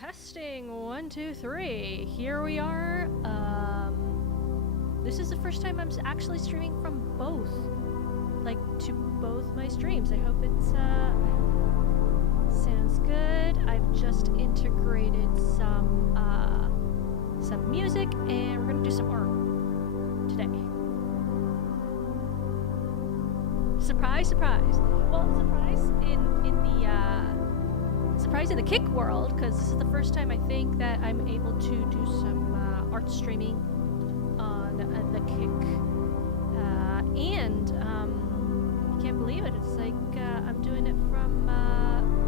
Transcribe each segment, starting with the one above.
Testing 1, 2, 3. Here we are. This is the first time I'm actually streaming from both, like to both my streams. I hope it sounds good. I've just integrated some music, and we're gonna do some art today. Surprise, surprise. Well, surprise surprised in the Kick world, because this is the first time I think that I'm able to do some art streaming on the Kick. And I can't believe it. It's like I'm doing it from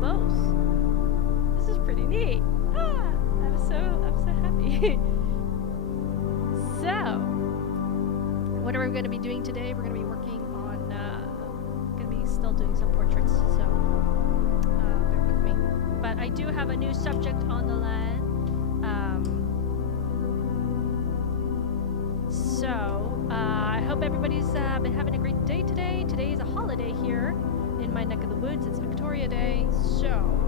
both. This is pretty neat. I'm so happy. So, what are we going to be doing today? We're going to be working on, going to be still doing some portraits, so bear with me. But I do have a new subject on the line. I hope everybody's been having a great day today. Today is a holiday here in my neck of the woods. It's Victoria Day, so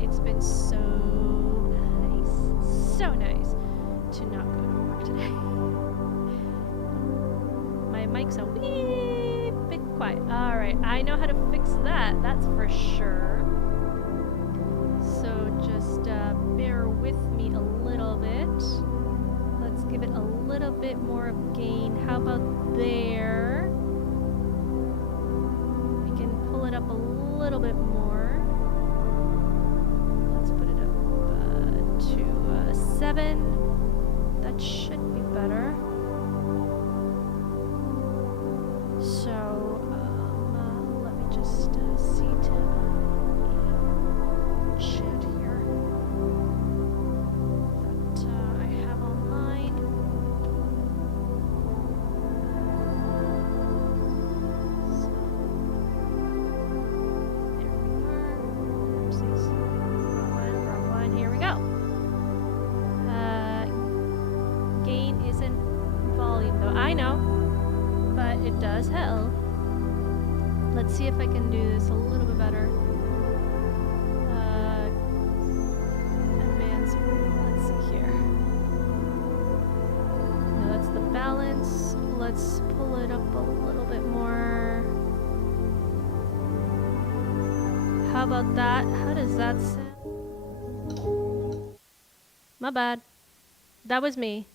it's been so nice to not go to work today. My mic's a wee bit quiet. Alright, I know how to fix that, that's for sure. So just bear with me a little bit. Let's give it a little bit more of gain. How about there? We can pull it up a little bit more. Let's put it up to 7. That should be better. So, let me just see to chat here that I have online. So, there we are. Oopsies. Wrong line. Here we go. Gain isn't volume though. I know, but it does help. Let's see if I can do this a little bit better. Advanced. Let's see here. No, that's the balance. Let's pull it up a little bit more. How about that? How does that sound? My bad. That was me.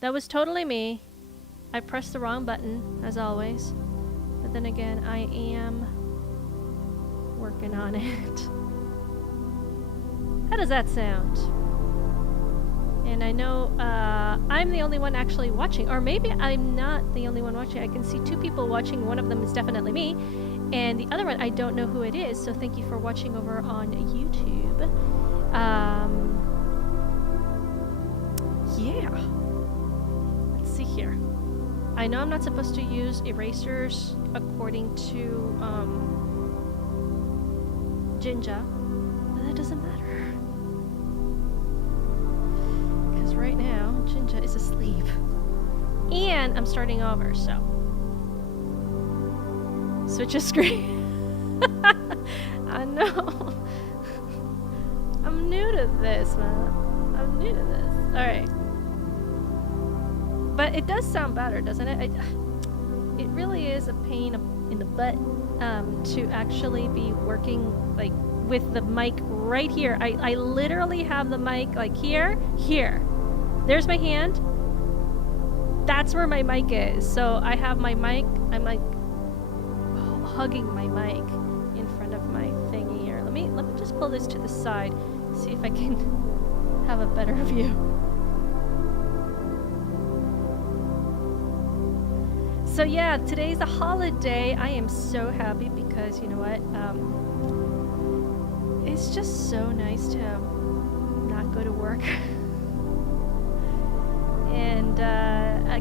That was totally me. I pressed the wrong button, as always. But then again, I am working on it. How does that sound? And I know I'm the only one actually watching. Or maybe I'm not the only one watching. I can see 2 people watching. One of them is definitely me. And the other one, I don't know who it is. So thank you for watching over on YouTube. Yeah. Let's see here. I know I'm not supposed to use erasers according to Jinja, but that doesn't matter. Because right now, Jinja is asleep. And I'm starting over, so. Switch a screen. I know. I'm new to this, man. I'm new to this. Alright. But it does sound better, doesn't it? It really is a pain in the butt to actually be working like with the mic right here. I literally have the mic like here. There's my hand. That's where my mic is. So I have my mic. I'm like hugging my mic in front of my thingy here. Let me just pull this to the side. See if I can have a better view. So yeah, today's a holiday. I am so happy because you know what? It's just so nice to not go to work. And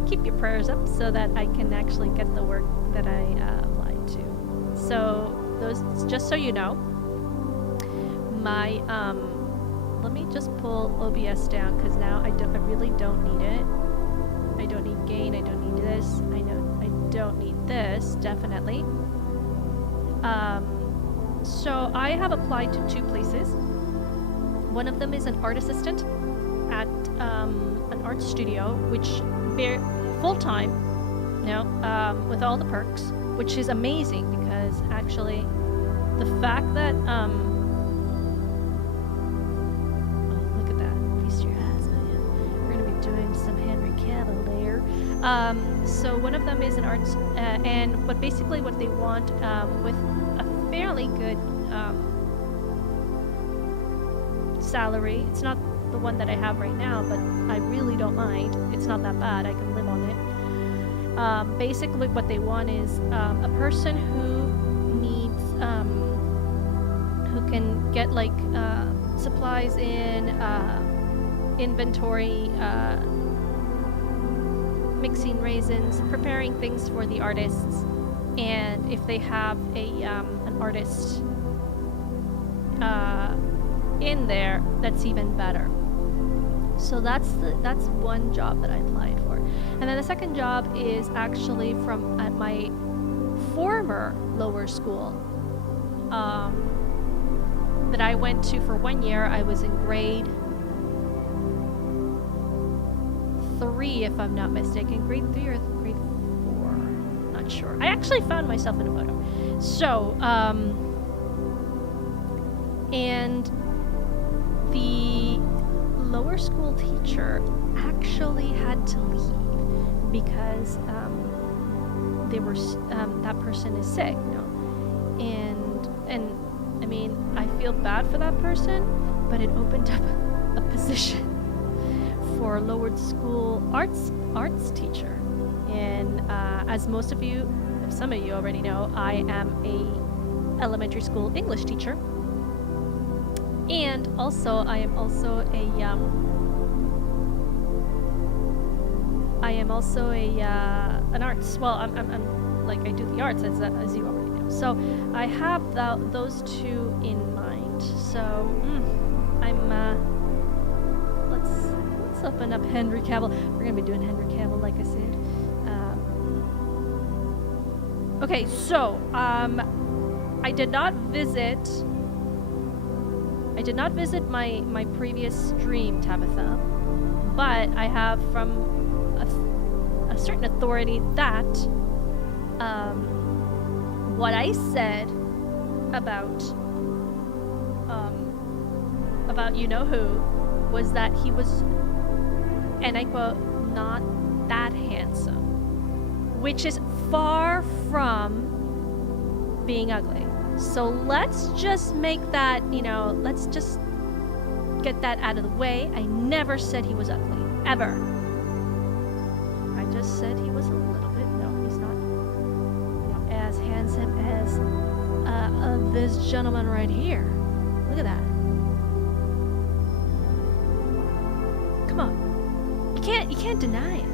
keep your prayers up so that I can actually get the work that I applied to. So those, just so you know, my let me just pull OBS down because now I really don't need it. I don't need gain. I don't need this. I know I don't need this, definitely. So I have applied to 2 places. One of them is an art assistant at an art studio, which full-time, with all the perks, which is amazing because actually the fact that look at that, feast your eyes, man. We're gonna be doing some Henry Cavill there. So one of them is an art, but basically what they want with a fairly good salary. It's not the one that I have right now, but I really don't mind. It's not that bad. I can live on it. Basically, what they want is a person who needs, who can get like supplies in, inventory, mixing raisins, preparing things for the artists, and if they have an artist in there, that's even better. So that's one job that I applied for. And then the second job is actually from at my former lower school that I went to for 1 year. I was in grade 3, if I'm not mistaken. Grade 3 or grade 4? Not sure. I actually found myself in a photo. So, and the lower school teacher actually had to leave because they were that person is sick, you know, and I mean, I feel bad for that person, but it opened up a position for lower school arts teacher. And as most of you, some of you already know, I am a elementary school English teacher, and also I am also an arts. Well, I'm like, I do the arts, as you already know. So I have those two in mind. So I'm let's open up Henry Cavill. We're gonna be doing Henry Cavill, like I said. Okay, so I did not visit my previous stream, Tabitha, but I have from a certain authority that what I said about you know who was that he was, and I quote, not that handsome, which is far from being ugly. So let's just make that, you know, let's just get that out of the way. I never said he was ugly, ever. I just said he was a little bit, no, he's not, you know, as handsome as this gentleman right here. Look at that. Come on. You can't deny it.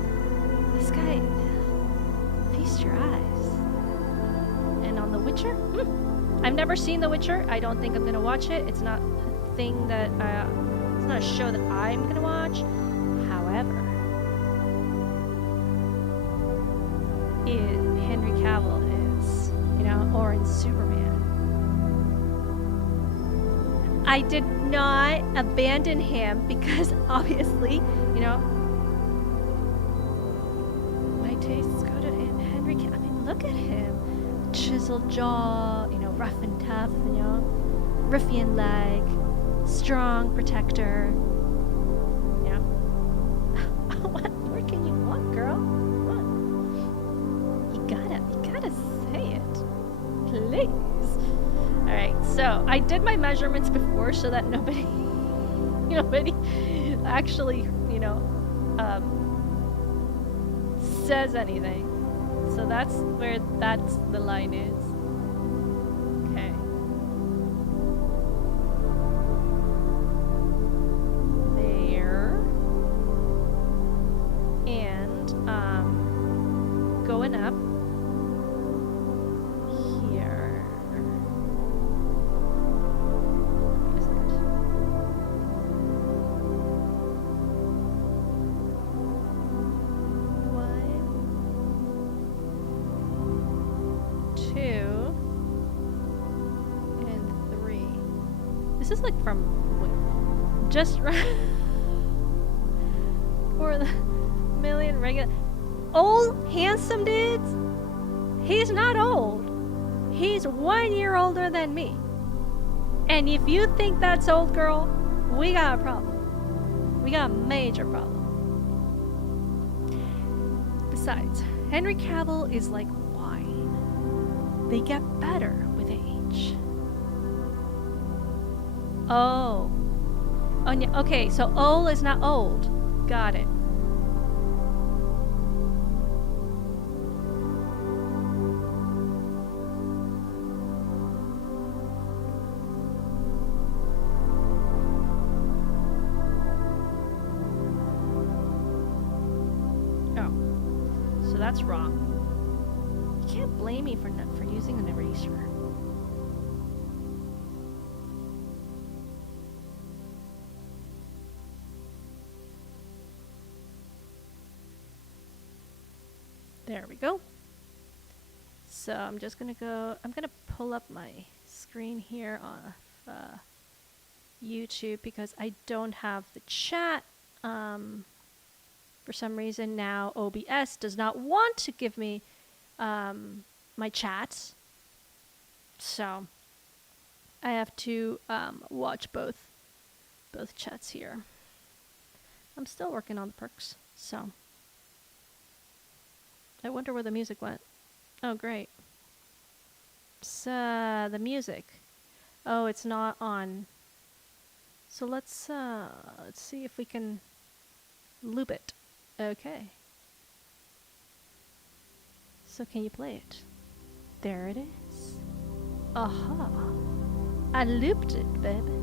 This guy, feast your eyes. And on The Witcher? I've never seen The Witcher. I don't think I'm gonna watch it. It's not a thing that, it's not a show that I'm gonna watch. However, Henry Cavill is, you know, or in Superman. I did not abandon him because obviously, you know, my tastes go to Henry Cavill. I mean, look at him. Chiseled jaw, you know, rough and tough, you know, ruffian-like, strong protector. You know, what more can you want, girl? Come on, you gotta say it, please. All right, so I did my measurements before so that nobody actually, you know, says anything. So that's where the line is. Okay. There. And going up here. What is it? This is like from, wait, just for the million regular old handsome dudes. He's not old. He's 1 year older than me. And if you think that's old, girl, we got a problem. We got a major problem. Besides, Henry Cavill is like wine. They get better with age. Oh, Onion. Okay, so ol is not old. Got it. Oh, so that's wrong. You can't blame me for using an eraser. There we go. So I'm just gonna pull up my screen here on YouTube because I don't have the chat. For some reason now OBS does not want to give me my chats. So I have to watch both chats here. I'm still working on the perks, so I wonder where the music went. Oh, great. So, the music. Oh, it's not on. So let's see if we can loop it. Okay. So can you play it? There it is. Aha. I looped it, baby.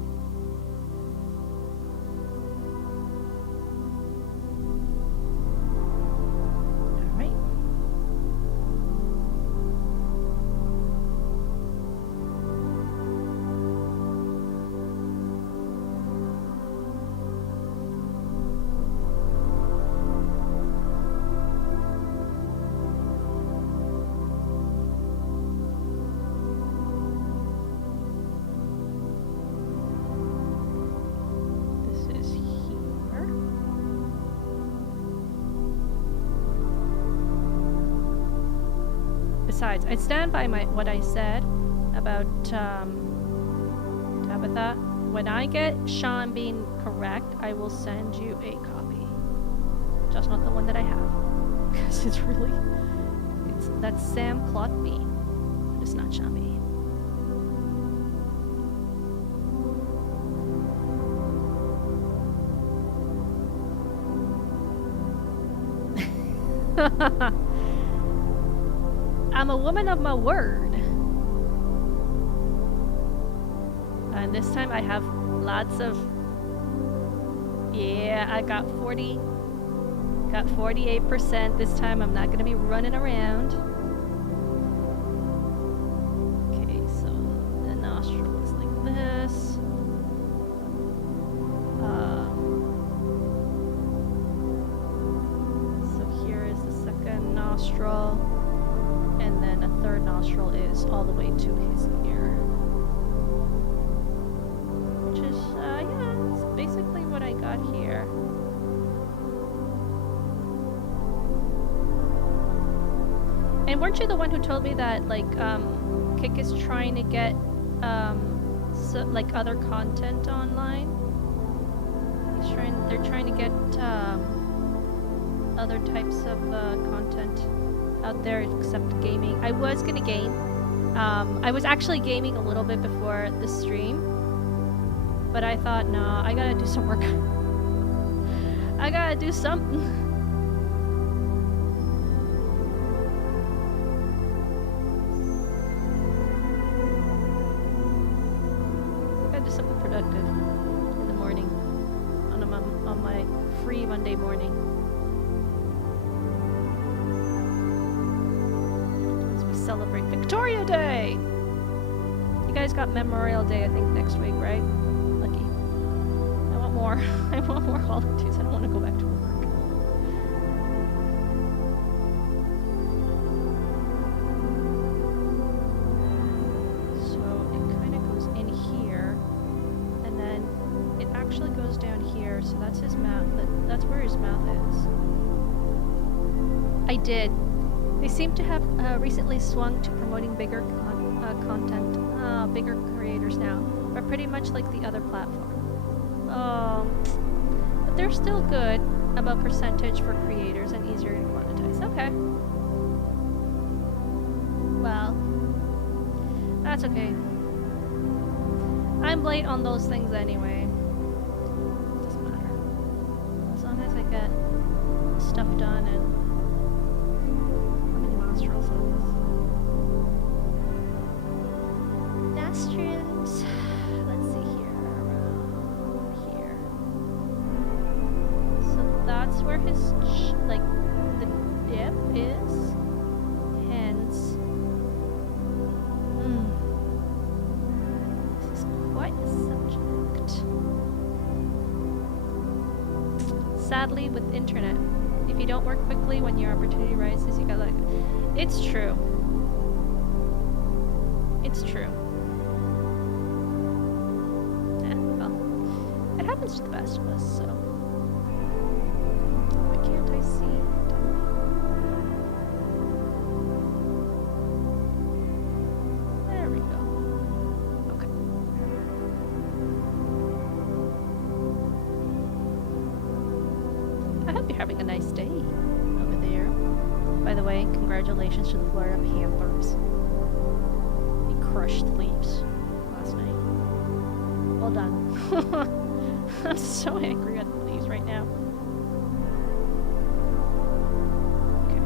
Besides, I stand by what I said about Tabitha. When I get Sean being correct, I will send you a copy. Just not the one that I have. Because that's Sam Claude Bean. But it's not Sean Bean. I'm a woman of my word. And this time I have lots of... Yeah, I got 48%. This time I'm not going to be running around. Okay, so the nostril is like this. So here is the second nostril. And then a third nostril is all the way to his ear. Which is, yeah, it's basically what I got here. And weren't you the one who told me that, like, Kik is trying to get, like, other content online? They're trying to get, other types of, content out there except gaming. I was gonna game. I was actually gaming a little bit before the stream, but I thought, no, I gotta do some work. I gotta do something. I gotta do something productive in the morning on my free Monday morning. Celebrate Victoria Day! You guys got Memorial Day, I think, next week, right? Lucky. I want more. I want more holidays. I don't want to go back to work. So it kind of goes in here, and then it actually goes down here, so that's his mouth. That's where his mouth is. I did. They seem to have recently swung to promoting bigger content, bigger creators now, but pretty much like the other platform. But they're still good about percentage for creators and easier to monetize. Okay. Well, that's okay. I'm late on those things anyway. get stuff done. And how many nostrils are this? Nostrils. Let's see here. Around here. So that's where his like the dip is. Hence. This is quite a subject. Sadly, with internet, if you don't work quickly when your opportunity rises, you gotta like. It's true. It's true. Well, it happens to the best of us, so. Why can't I see? There we go. Okay. I hope you're having a nice day over there. By the way, congratulations to the Florida Panthers. They crushed the Leafs last night. Well done. I'm so angry at the Leafs right now. Okay.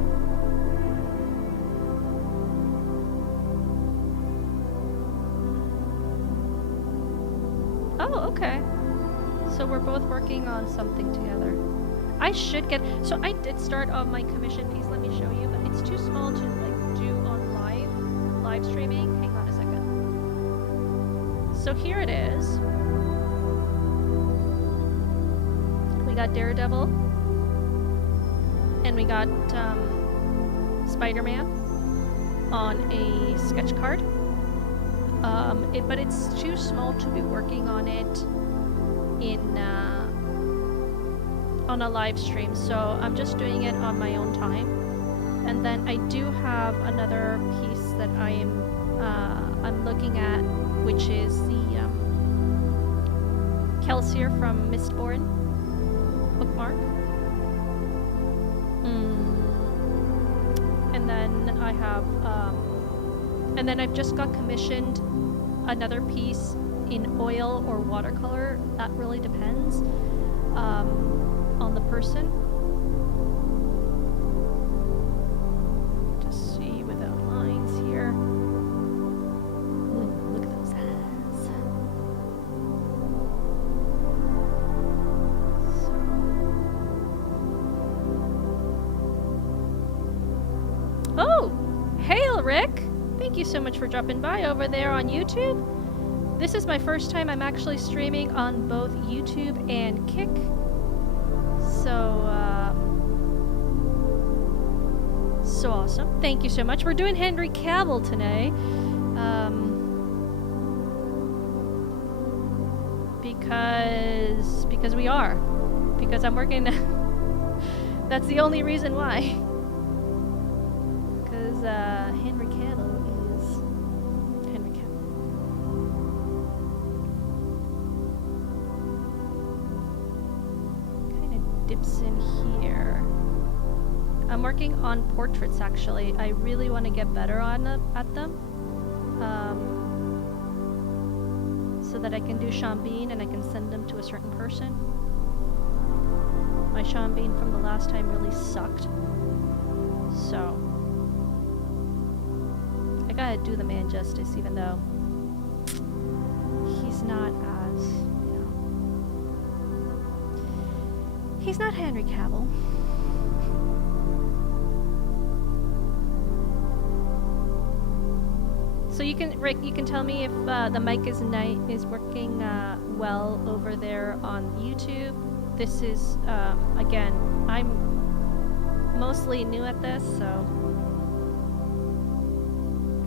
Oh, okay. So we're both working on something together. I should get, so I did start on my commission piece, let me show you, but it's too small to like do on live streaming. Hang on a second. So here it is. We got Daredevil, and we got Spider-Man on a sketch card. But it's too small to be working on it in on a live stream, so I'm just doing it on my own time. And then I do have another piece that I'm looking at, which is the Kelsier from Mistborn bookmark. And then I have and then I've just got commissioned another piece in oil or watercolor. That really depends on the person. Just see without lines here. Ooh, look at those eyes. So. Oh, hey Rick! Thank you so much for dropping by over there on YouTube. This is my first time I'm actually streaming on both YouTube and Kick. So awesome. Thank you so much. We're doing Henry Cavill today. Because we are. Because I'm working. That's the only reason why. Because Henry Cavill is Henry Cavill. Kind of dips in here. I'm working on portraits actually. I really want to get better at them. So that I can do Sean Bean and I can send them to a certain person. My Sean Bean from the last time really sucked. So I gotta do the man justice, even though he's not as, you know, he's not Henry Cavill. So you can, Rick, you can tell me if the mic is working well over there on YouTube. This is, again, I'm mostly new at this, so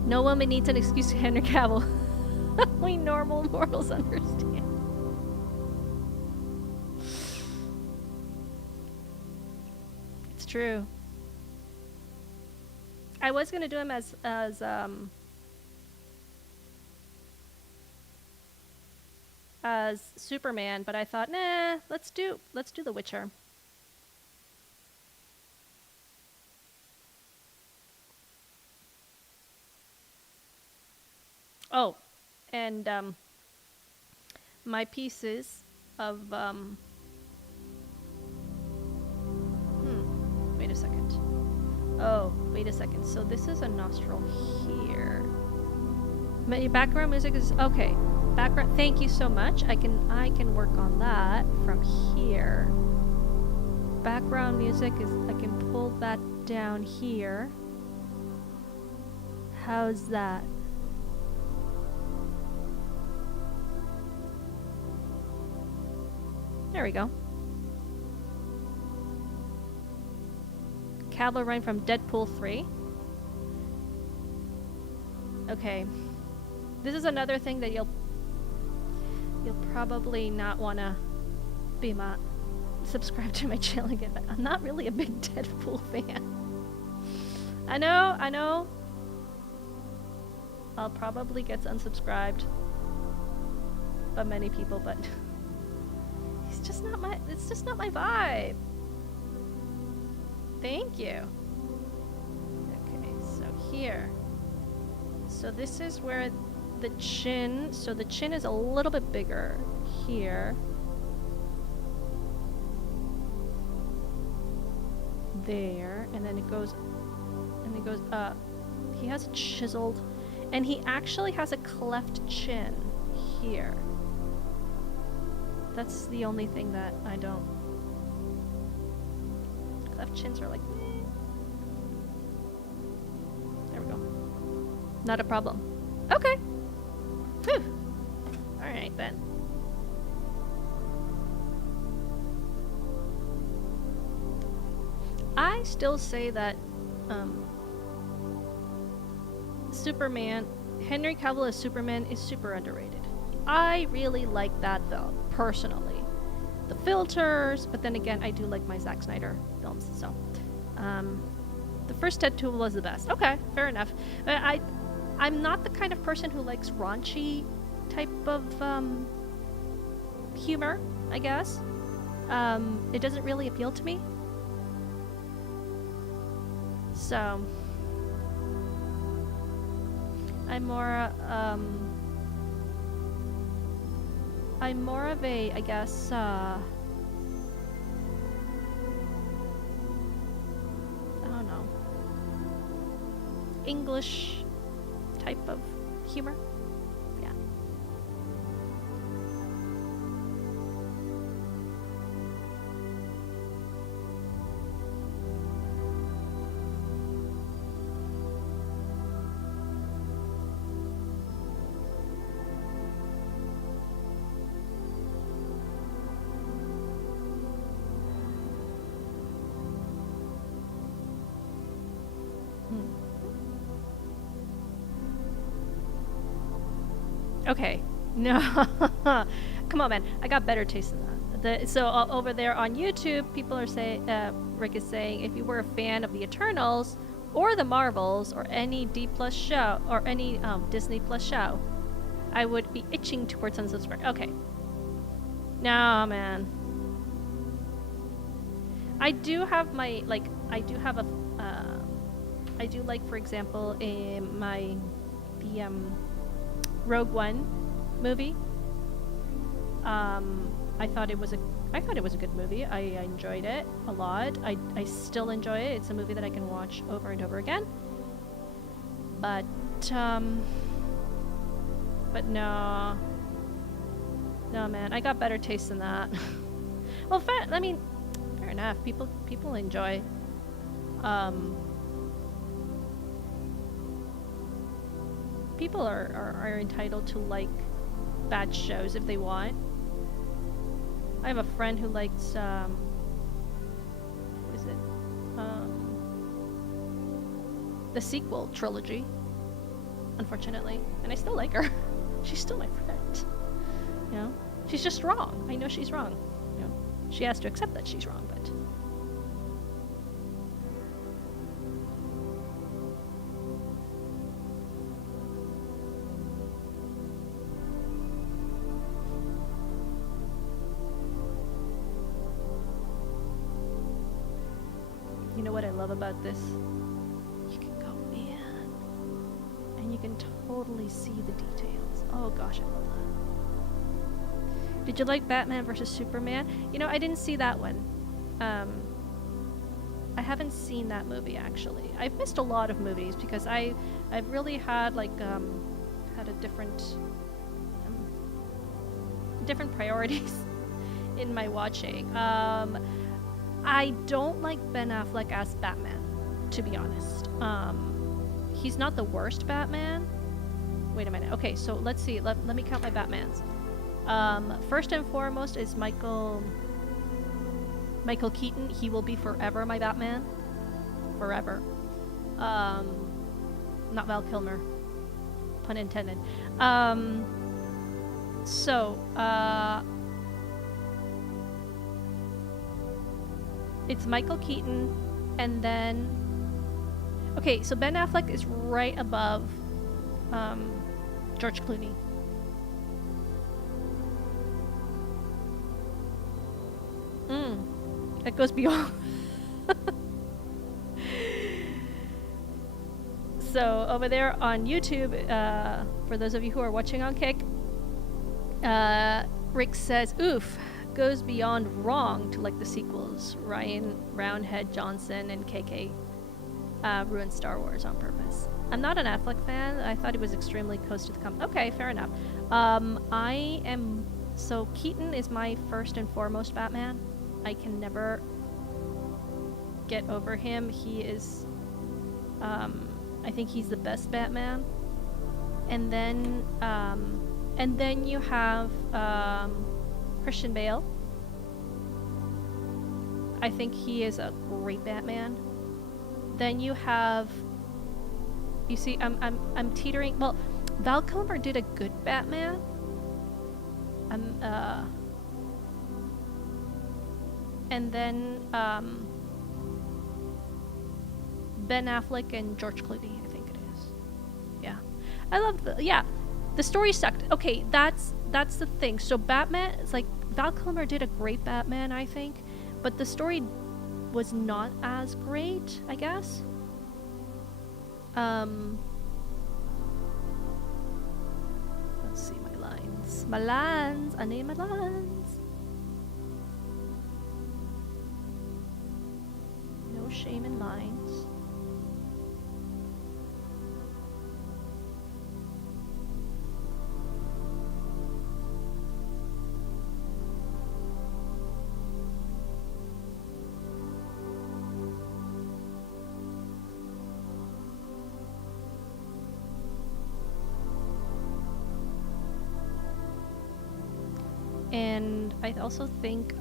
no woman needs an excuse to Henry Cavill. We normal mortals understand. It's true. I was gonna do him as Superman, but I thought, nah, let's do The Witcher. Oh, and my pieces of a second. Oh, wait a second. So this is a nostril here. My background music is okay. Background. Thank you so much. I can work on that from here. Background music is, I can pull that down here. How's that? There we go. Cavalry Run from Deadpool 3. Okay. This is another thing that you'll probably not want to be subscribe to my channel again, but I'm not really a big Deadpool fan. I know. I'll probably get unsubscribed by many people, but it's just not my vibe. Thank you. Okay, so here. So this is where the chin, so the chin is a little bit bigger here. There, and then it goes up. He has a chiseled, and he actually has a cleft chin here. That's the only thing that I don't. Cleft chins are like, eh. There we go. Not a problem. Okay. Whew. Alright then. I still say that Superman, Henry Cavill as Superman is super underrated. I really like that though, personally. The filters, but then again, I do like my Zack Snyder films, so. The first Deadpool was the best. Okay, fair enough. I'm not the kind of person who likes raunchy type of humor, I guess. It doesn't really appeal to me. So I'm more of a, I guess, I don't know, English type of humor. Yeah. Okay, no, come on, man. I got better taste than that. So over there on YouTube, people are saying, Rick is saying, if you were a fan of the Eternals or the Marvels or any D Plus show or any Disney Plus show, I would be itching towards unsubscribe. Okay. No, man. I do have my I do like, for example, the Rogue One movie. I thought it was a good movie. I enjoyed it a lot. I still enjoy it. It's a movie that I can watch over and over again. But no, man, I got better taste than that. Well, fair enough. People enjoy. People are entitled to like bad shows if they want. I have a friend who likes what is it? The sequel trilogy, unfortunately, and I still like her. She's still my friend. You know, she's just wrong. I know she's wrong. You know, she has to accept that she's wrong, but. You know what I love about this? You can go in and you can totally see the details. Oh gosh, I love that. Did you like Batman versus Superman? You know, I didn't see that one. I haven't seen that movie actually. I've missed a lot of movies because I've really had like had a different priorities in my watching. I don't like Ben Affleck as Batman, to be honest. He's not the worst Batman. Wait a minute. Okay, so let's see. Let me count my Batmans. First and foremost is Michael Keaton. He will be forever my Batman. Forever. Not Val Kilmer. Pun intended. It's Michael Keaton, and then... Okay, so Ben Affleck is right above George Clooney. It goes beyond. So over there on YouTube, for those of you who are watching on Kick, Rick says, "Oof, goes beyond wrong to like the sequels. Ryan Roundhead Johnson and KK ruined Star Wars on purpose." I'm not an Affleck fan. I thought he was extremely close to the Okay, fair enough. So Keaton is my first and foremost Batman. I can never get over him. He is, I think he's the best Batman. And then you have Christian Bale. I think he is a great Batman. Then you have, you see, I'm teetering. Well, Val Kilmer did a good Batman. And then Ben Affleck and George Clooney, I think it is. Yeah, I love the story sucked. Okay, that's the thing. So Batman, it's like Val Kilmer did a great Batman, I think, but the story was not as great, I guess. Let's see my lines. I need my lines. No shame in lines. And I also think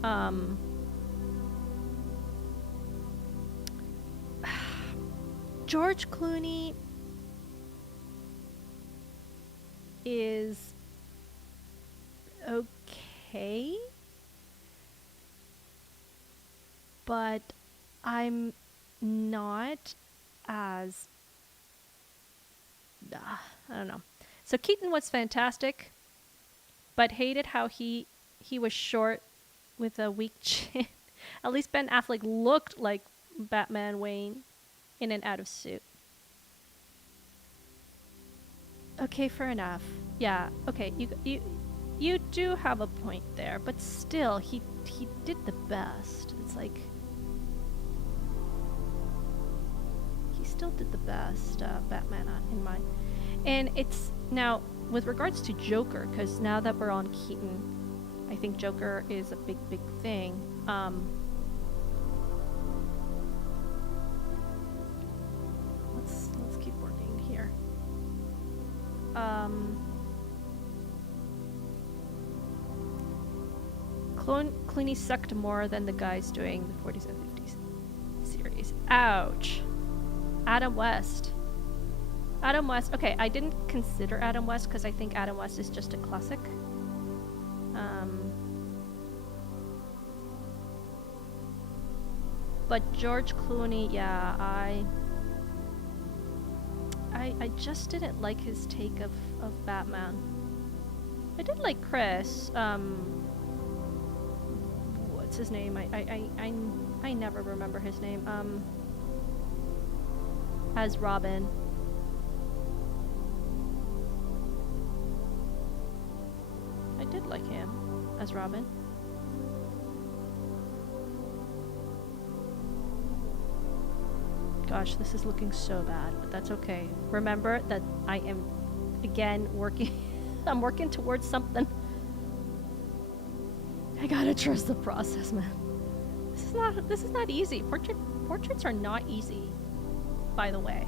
George Clooney is okay, but I'm not as I don't know. So Keaton was fantastic, but hated how he was short with a weak chin. At least Ben Affleck looked like Batman Wayne in and out of suit. Okay, fair enough. Yeah, okay, you do have a point there, but still, he did the best. It's like he still did the best Batman in mind. And it's now with regards to Joker, because now that we're on Keaton, I think Joker is a big thing. Let's keep working here. Clooney sucked more than the guys doing the 40s and 50s series. Ouch. Adam West. Okay, I didn't consider Adam West because I think Adam West is just a classic. But George Clooney, yeah, I just didn't like his take of Batman. I did like Chris. What's his name? I never remember his name. As Robin. I did like him as Robin. Gosh, this is looking so bad, but that's okay. Remember that I am, again, working... I'm working towards something. I gotta trust the process, man. This is not easy. Portraits are not easy, by the way.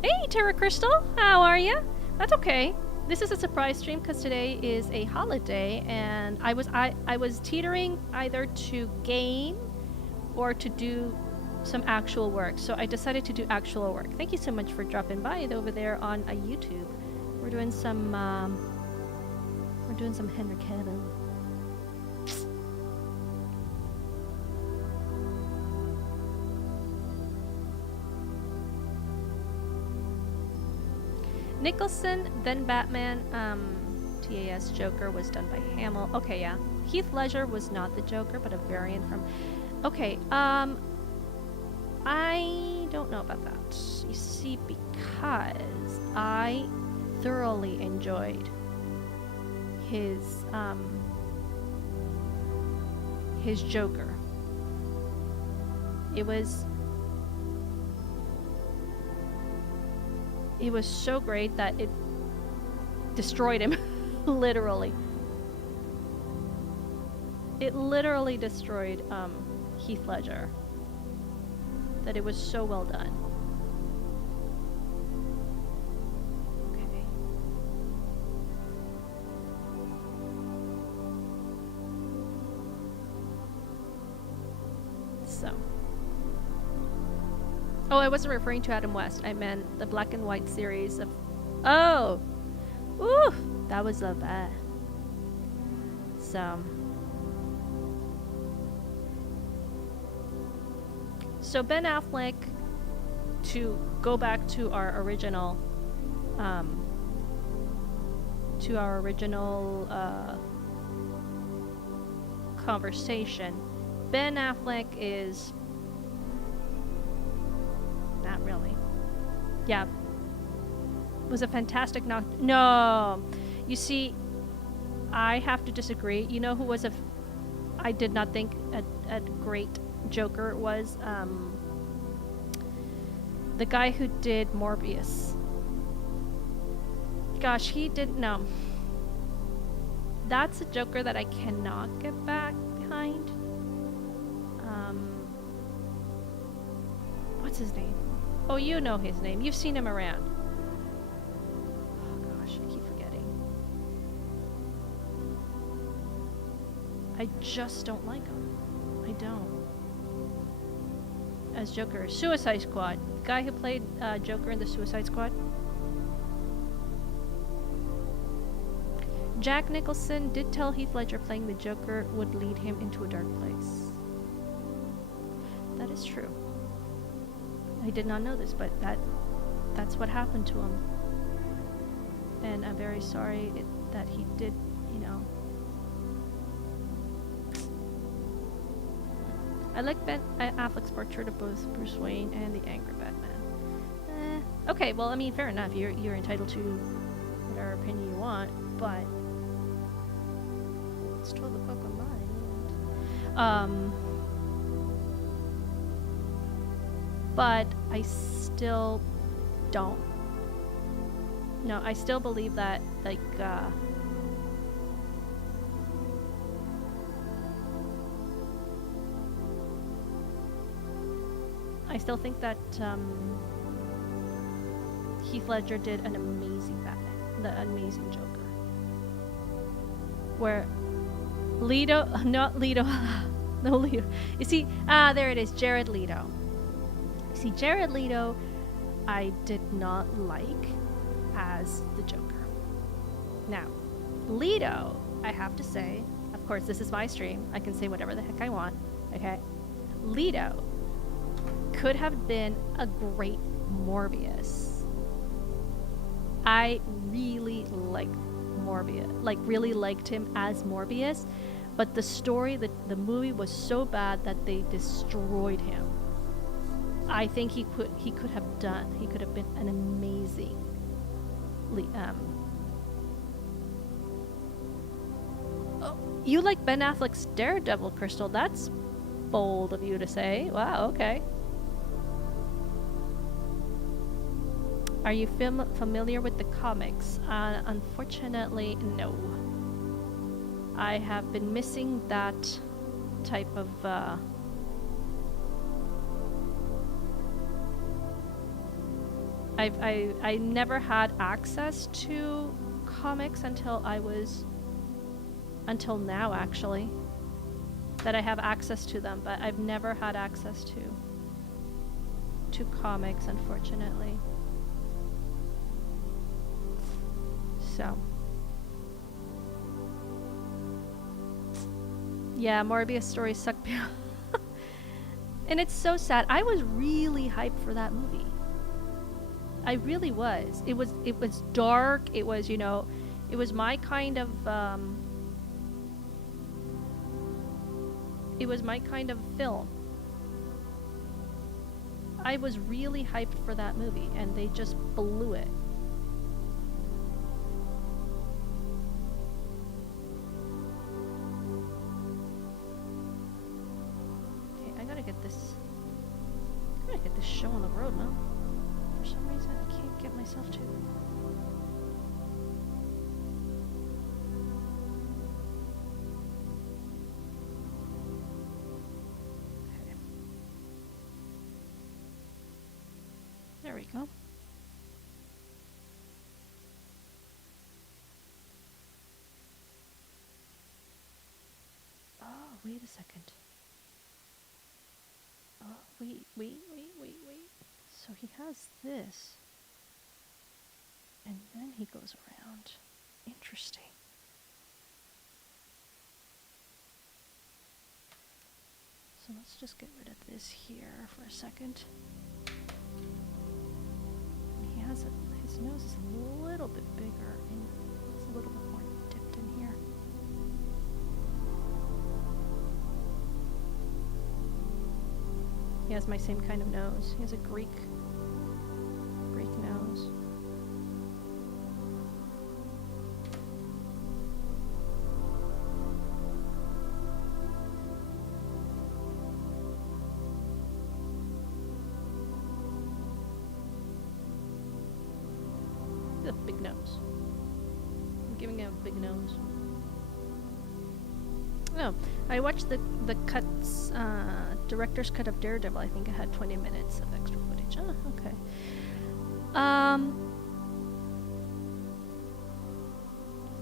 Hey, Terra Crystal, how are you? That's okay. This is a surprise stream because today is a holiday, and I was teetering either to game or to do some actual work. So I decided to do actual work. Thank you so much for dropping by over there on YouTube. We're doing some Henry Cavill. Nicholson, then Batman, TAS Joker was done by Hamill. Okay, yeah. Heath Ledger was not the Joker, but a variant from... Okay, I don't know about that. You see, because I thoroughly enjoyed his Joker. It was so great that it destroyed him. Literally. It literally destroyed Heath Ledger. That it was so well done. Okay. So. Oh, I wasn't referring to Adam West. I meant the black and white series of... Oh! Ooh! That was so bad. So Ben Affleck, to go back to our original... conversation. Ben Affleck is... Not really. Yeah. Was a fantastic No! You see, I have to disagree. You know who was I did not think a great Joker was? The guy who did Morbius. Gosh, he didn't... No. That's a Joker that I cannot get back behind. What's his name? Oh, you know his name. You've seen him around. Oh gosh, I keep forgetting. I just don't like him. I don't. As Joker. Suicide Squad. The guy who played Joker in the Suicide Squad. Jack Nicholson did tell Heath Ledger playing the Joker would lead him into a dark place. That is true. I did not know this, but that's what happened to him. And I'm very sorry that he did, you know. I like Ben Affleck's portrait of both Bruce Wayne and the angry Batman. Okay, well, I mean, fair enough. You're entitled to whatever opinion you want, but it's 12 o'clock on mine. But I still don't. No, I still believe that, like, I still think that Heath Ledger did an amazing Batman, the amazing Joker. Where not Leto, no Leto. You see, there it is, Jared Leto. See, Jared Leto, I did not like as the Joker. Now, Leto, I have to say, of course, this is my stream. I can say whatever the heck I want, okay? Leto could have been a great Morbius. I really liked Morbius, like really liked him as Morbius, but the story, the movie was so bad that they destroyed him. I think he could have been an amazing Oh, you like Ben Affleck's Daredevil, Crystal? That's bold of you to say. Wow, okay. Are you familiar with the comics? Unfortunately, no. I have been missing that type of I never had access to comics until now, actually, that I have access to them, but I've never had access to comics, unfortunately. So yeah, Morbius stories suck. And it's so sad. I was really hyped for that movie. I really was. It was dark. It was, you know, it was my kind of film. I was really hyped for that movie, and they just blew it. Okay, I gotta get this show on the road now. For some reason, I can't get myself to. Okay. There we go. Oh, wait a second. Oh, wait. So he has this. And then he goes around. Interesting. So let's just get rid of this here for a second. And he has his nose is a little bit bigger and it's a little bit more dipped in here. He has my same kind of nose. He has a Greek nose. A big nose. I'm giving him a big nose. Oh, I watched the cuts, director's cut of Daredevil. I think it had 20 minutes of extra footage. Oh, okay.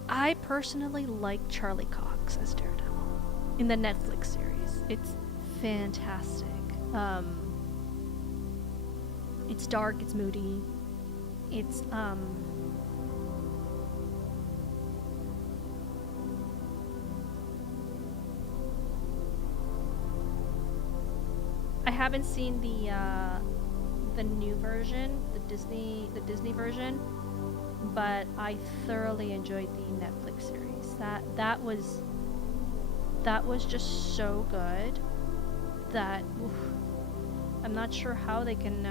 I personally like Charlie Cox as Daredevil in the Netflix series. It's fantastic. It's dark, it's moody. It's I haven't seen the new version, the Disney version, but I thoroughly enjoyed the Netflix series. That was just so good that oof, I'm not sure how they can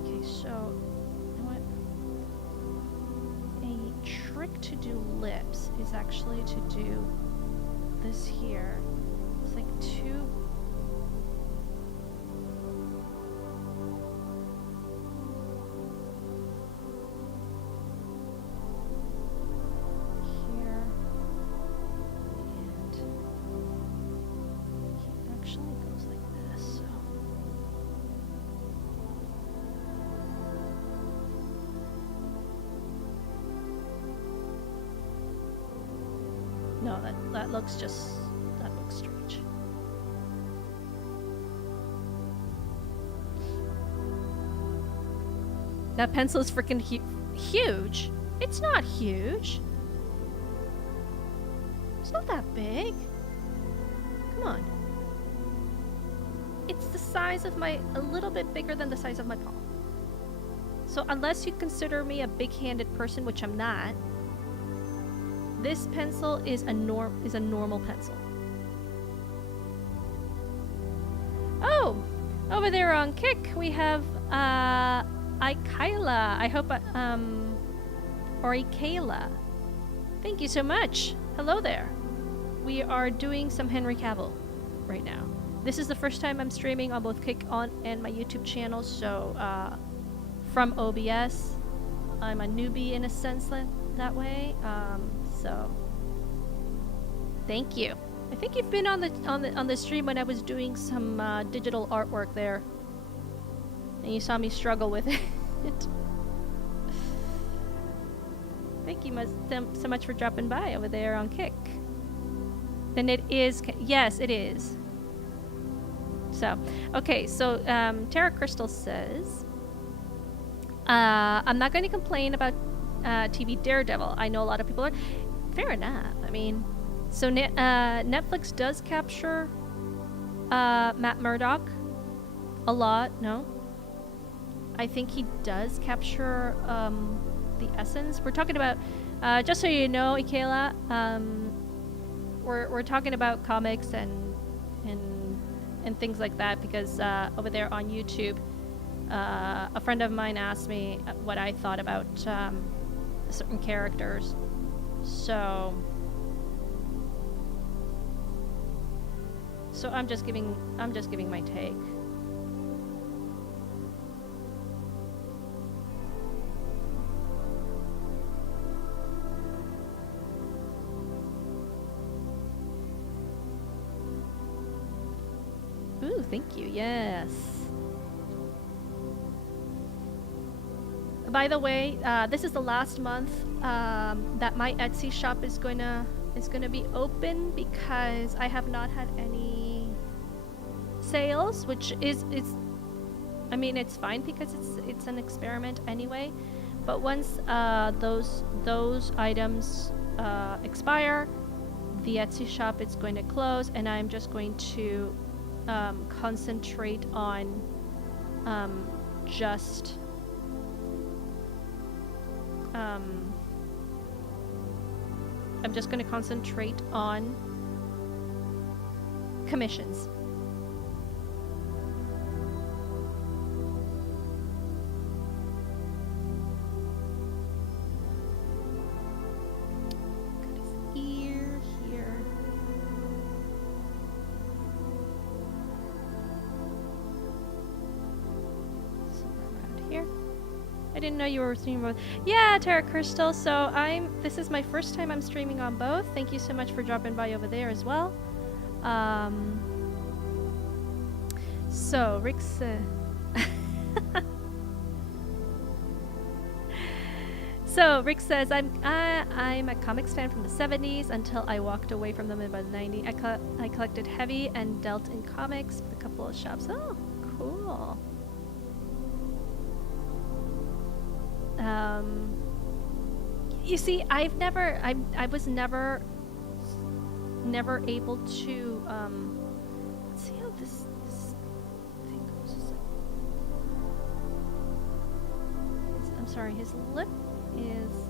okay, so you know what? A trick to do lips is actually to do this here. It's like two. Here. And he actually goes like this, so. No, that looks strange. That pencil is freaking huge. It's not huge. It's not that big. Come on. It's the size of a little bit bigger than the size of my palm. So unless you consider me a big-handed person, which I'm not, this pencil is a normal pencil. Oh, Over there on Kick, we have Ikaila. I hope or Ikaela. Thank you so much. Hello there. We are doing some Henry Cavill right now. This is the first time I'm streaming on both Kick on and my YouTube channel, so from OBS, I'm a newbie in a sense that way. So thank you. I think you've been on the stream when I was doing some digital artwork there, and you saw me struggle with it. Thank you so much for dropping by over there on Kick. Then it is, yes, it is. So, okay, so Tara Crystal says, I'm not going to complain about TV Daredevil. I know a lot of people are. Fair enough. I mean, so Netflix does capture Matt Murdock a lot, no? I think he does capture the essence. We're talking about, just so you know, Ikaela, we're talking about comics and things like that, because over there on YouTube, a friend of mine asked me what I thought about certain characters. So I'm just giving my take. Ooh, thank you. Yes. By the way, this is the last month that my Etsy shop is gonna be open, because I have not had any sales, which is I mean, it's fine because it's an experiment anyway. But once those items expire, the Etsy shop is going to close, and I'm just going to concentrate on just I'm just going to concentrate on commissions. Got his ear here. Somewhere around here. I didn't know you were streaming both. Yeah, Tara Crystal. So this is my first time I'm streaming on both. Thank you so much for dropping by over there as well. So Rick So Rick says, I'm a comics fan from the 70s until I walked away from them in about the 90s. I collected heavy and dealt in comics with a couple of shops. Oh, cool. You see, I was never able to, let's see how this thing goes. I'm sorry, his lip is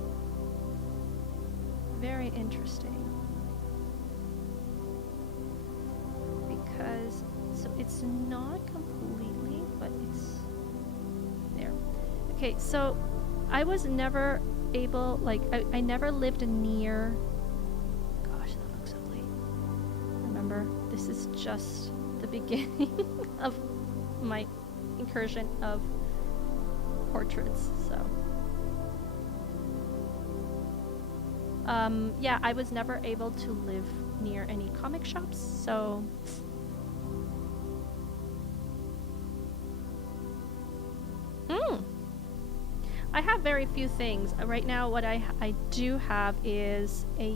very interesting, because, so it's not completely, but it's there. Okay, so I was never able, like, I never lived near, gosh, that looks ugly. Remember, this is just the beginning of my incursion of portraits, so. Yeah, I was never able to live near any comic shops, so. I have very few things. Right now, what I do have is I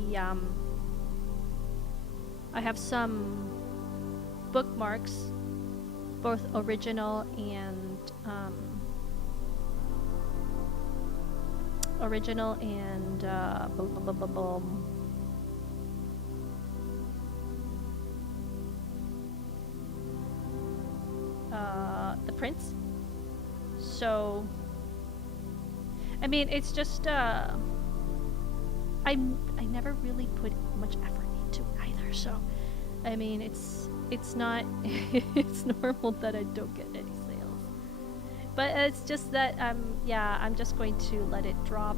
have some bookmarks, both original and the prints. So, I mean, it's just I never really put much effort into either. So, I mean, it's not it's normal that I don't get any sales. But it's just that yeah, I'm just going to let it drop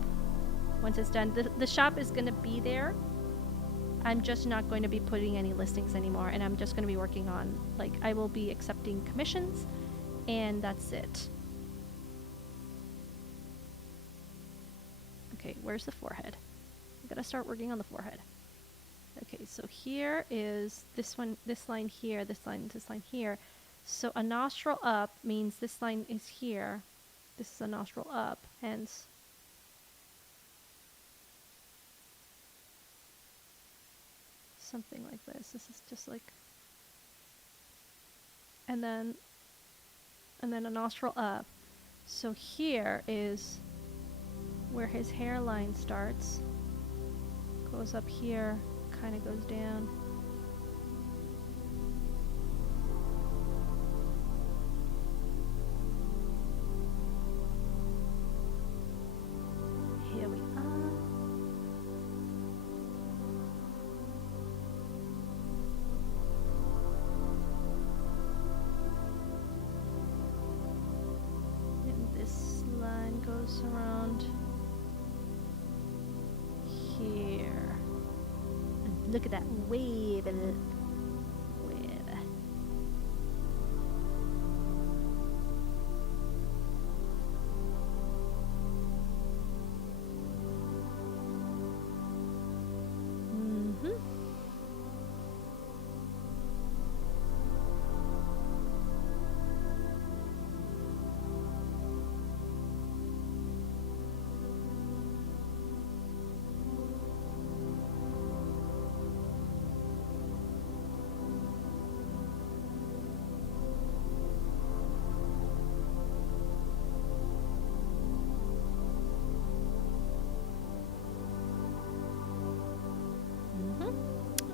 once it's done. The shop is going to be there. I'm just not going to be putting any listings anymore, and I'm just going to be working on, like, I will be accepting commissions, and that's it. Okay, where's the forehead? I gotta start working on the forehead. Okay, so here is this one, this line here, this line here. So a nostril up means this line is here. This is a nostril up, hence something like this. This is just like, and then a nostril up. So here is where his hairline starts. Goes up here, kind of goes down. Here we are. And this line goes around here. And look at that wave.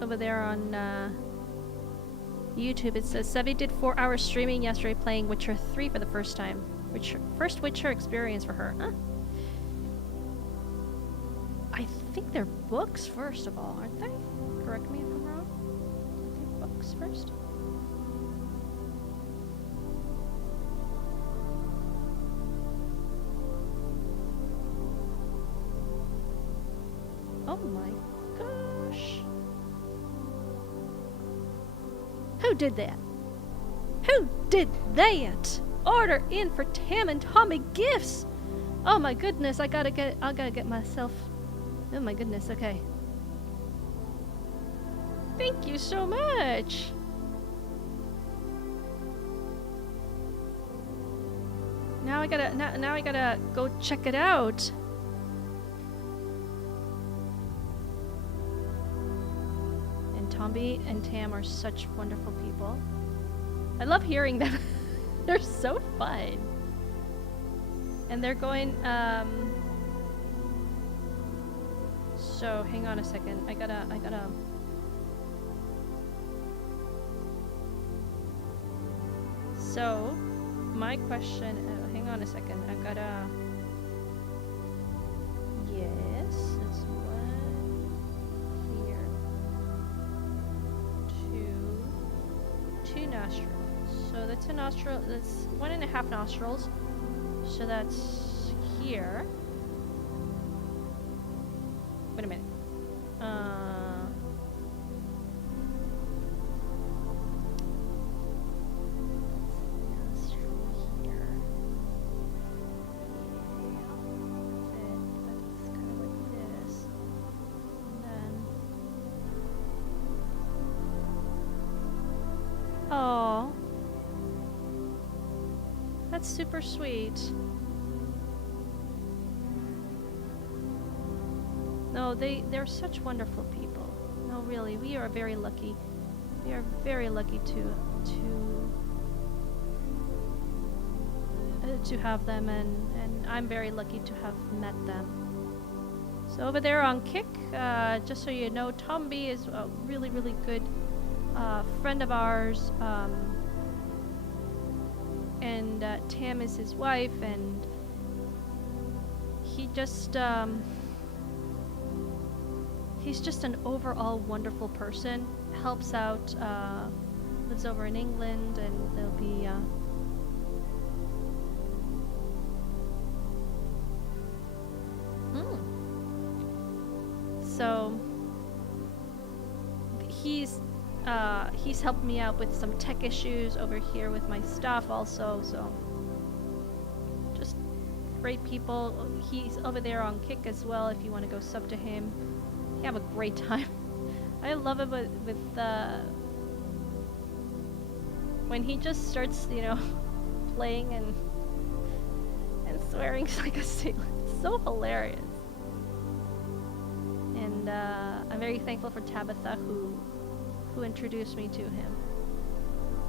Over there on YouTube, it says Sevi did 4 hours streaming yesterday playing Witcher 3 for the first time. First Witcher experience for her, huh? I think they're books first of all, aren't they? Correct me if I'm wrong. I think books first. Oh my gosh. Who did that? Who did that? Order in for Tam and Tommy gifts. Oh my goodness, I gotta get myself. Oh my goodness, okay. Thank you so much. Now I gotta go check it out. Tombi and Tam are such wonderful people. I love hearing them. They're so fun. And they're going, so hang on a second. I gotta. So, my question, hang on a second. I gotta, yes, it's two nostrils. So that's a nostril, that's 1.5 nostrils. So that's here. Wait a minute. Nostril here. Yeah, that's kind of like this. And then oh, that's super sweet. No, they're such wonderful people. No, really, we are very lucky. We are very lucky to have them, and I'm very lucky to have met them. So over there on Kick, just so you know, Tombi is a really, really good friend of ours, and Tam is his wife, and he's just an overall wonderful person. Helps out, lives over in England, and there'll be, So he's helped me out with some tech issues over here with my stuff also, so just great people. He's over there on Kick as well if you want to go sub to him. You have a great time. I love it with when he just starts, you know, playing and swearing like a sailor. It's so hilarious. And I'm very thankful for Tabitha who introduced me to him.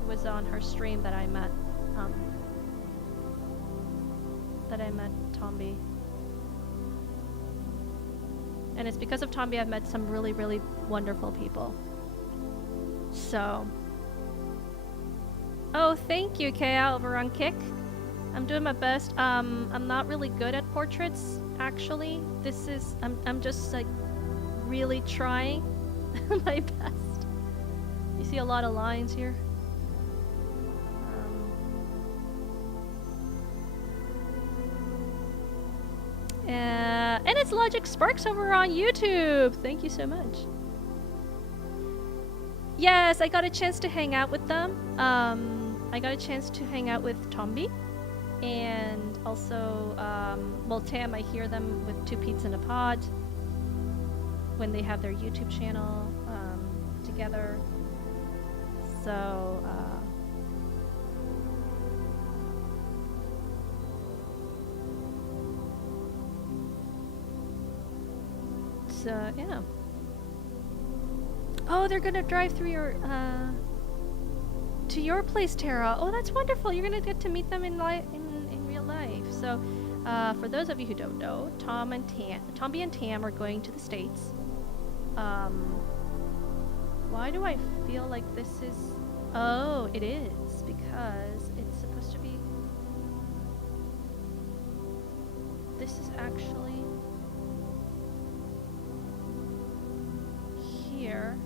It was on her stream that I met Tomby. And it's because of Tomby I've met some really, really wonderful people. So, oh, thank you, Kaya, over on Kick. I'm doing my best. I'm not really good at portraits, actually. I'm just like really trying my best. You see a lot of lines here. And it's Logic Sparks over on YouTube. Thank you so much. Yes, I got a chance to hang out with them. I got a chance to hang out with Tomby. And also, well, Tam, I hear them with Two Pete's in a Pod when they have their YouTube channel together. So, yeah. Oh, they're gonna drive through your, to your place, Tara. Oh, that's wonderful. You're gonna get to meet them in real life. So, for those of you who don't know, Tomby and Tam are going to the States. Why do I feel like this is... Oh, it is, because it's supposed to be... This is actually... here.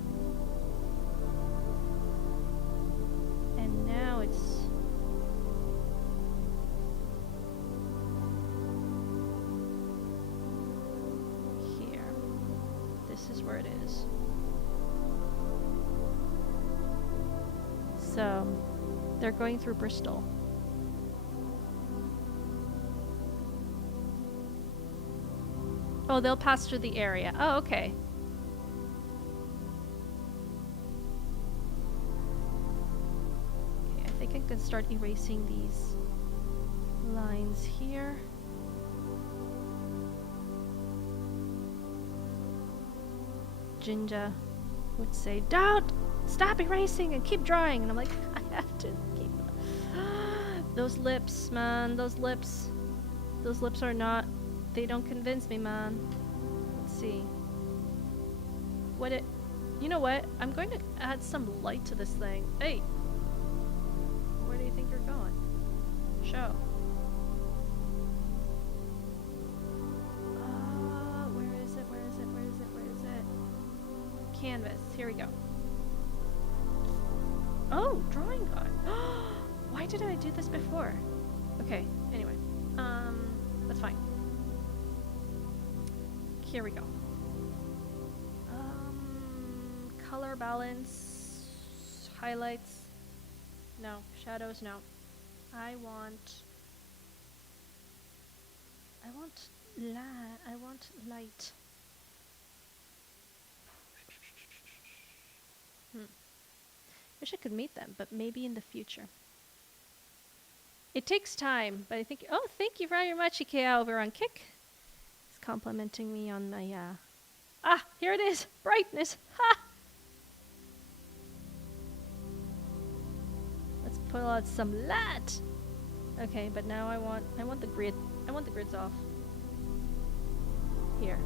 And now it's... here. This is where it is. So, they're going through Bristol. Oh, they'll pass through the area. Oh, okay. Okay, I think I can start erasing these lines here. Jinja would say, "Don't! Stop erasing and keep drawing." And I'm like, I have to keep... Those lips, man. Those lips. Those lips are not... They don't convince me, man. Let's see. You know what? I'm going to add some light to this thing. Hey! Where do you think you're going? Show. Where is it? Where is it? Where is it? Where is it? Canvas. Here we go. Oh, drawing gun. Why didn't I do this before? Okay, anyway. That's fine. Here we go. Color balance, highlights. No, shadows, no. I want light. Wish I could meet them, but maybe in the future. It takes time, but I think... Oh, thank you very much, Ikea, over on Kick. He's complimenting me on my, Ah, here it is! Brightness! Ha! Let's pull out some light! Okay, but now I want the grid. I want the grids off. Here.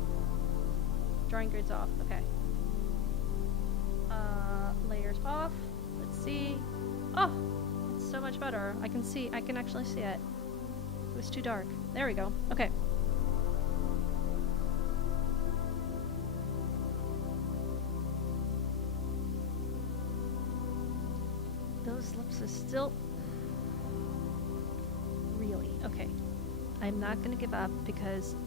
Drawing grids off, okay. Layers off. Let's see. Oh! It's so much better. I can actually see it. It was too dark. There we go. Okay. those lips are still... Really? Okay. I'm not gonna give up because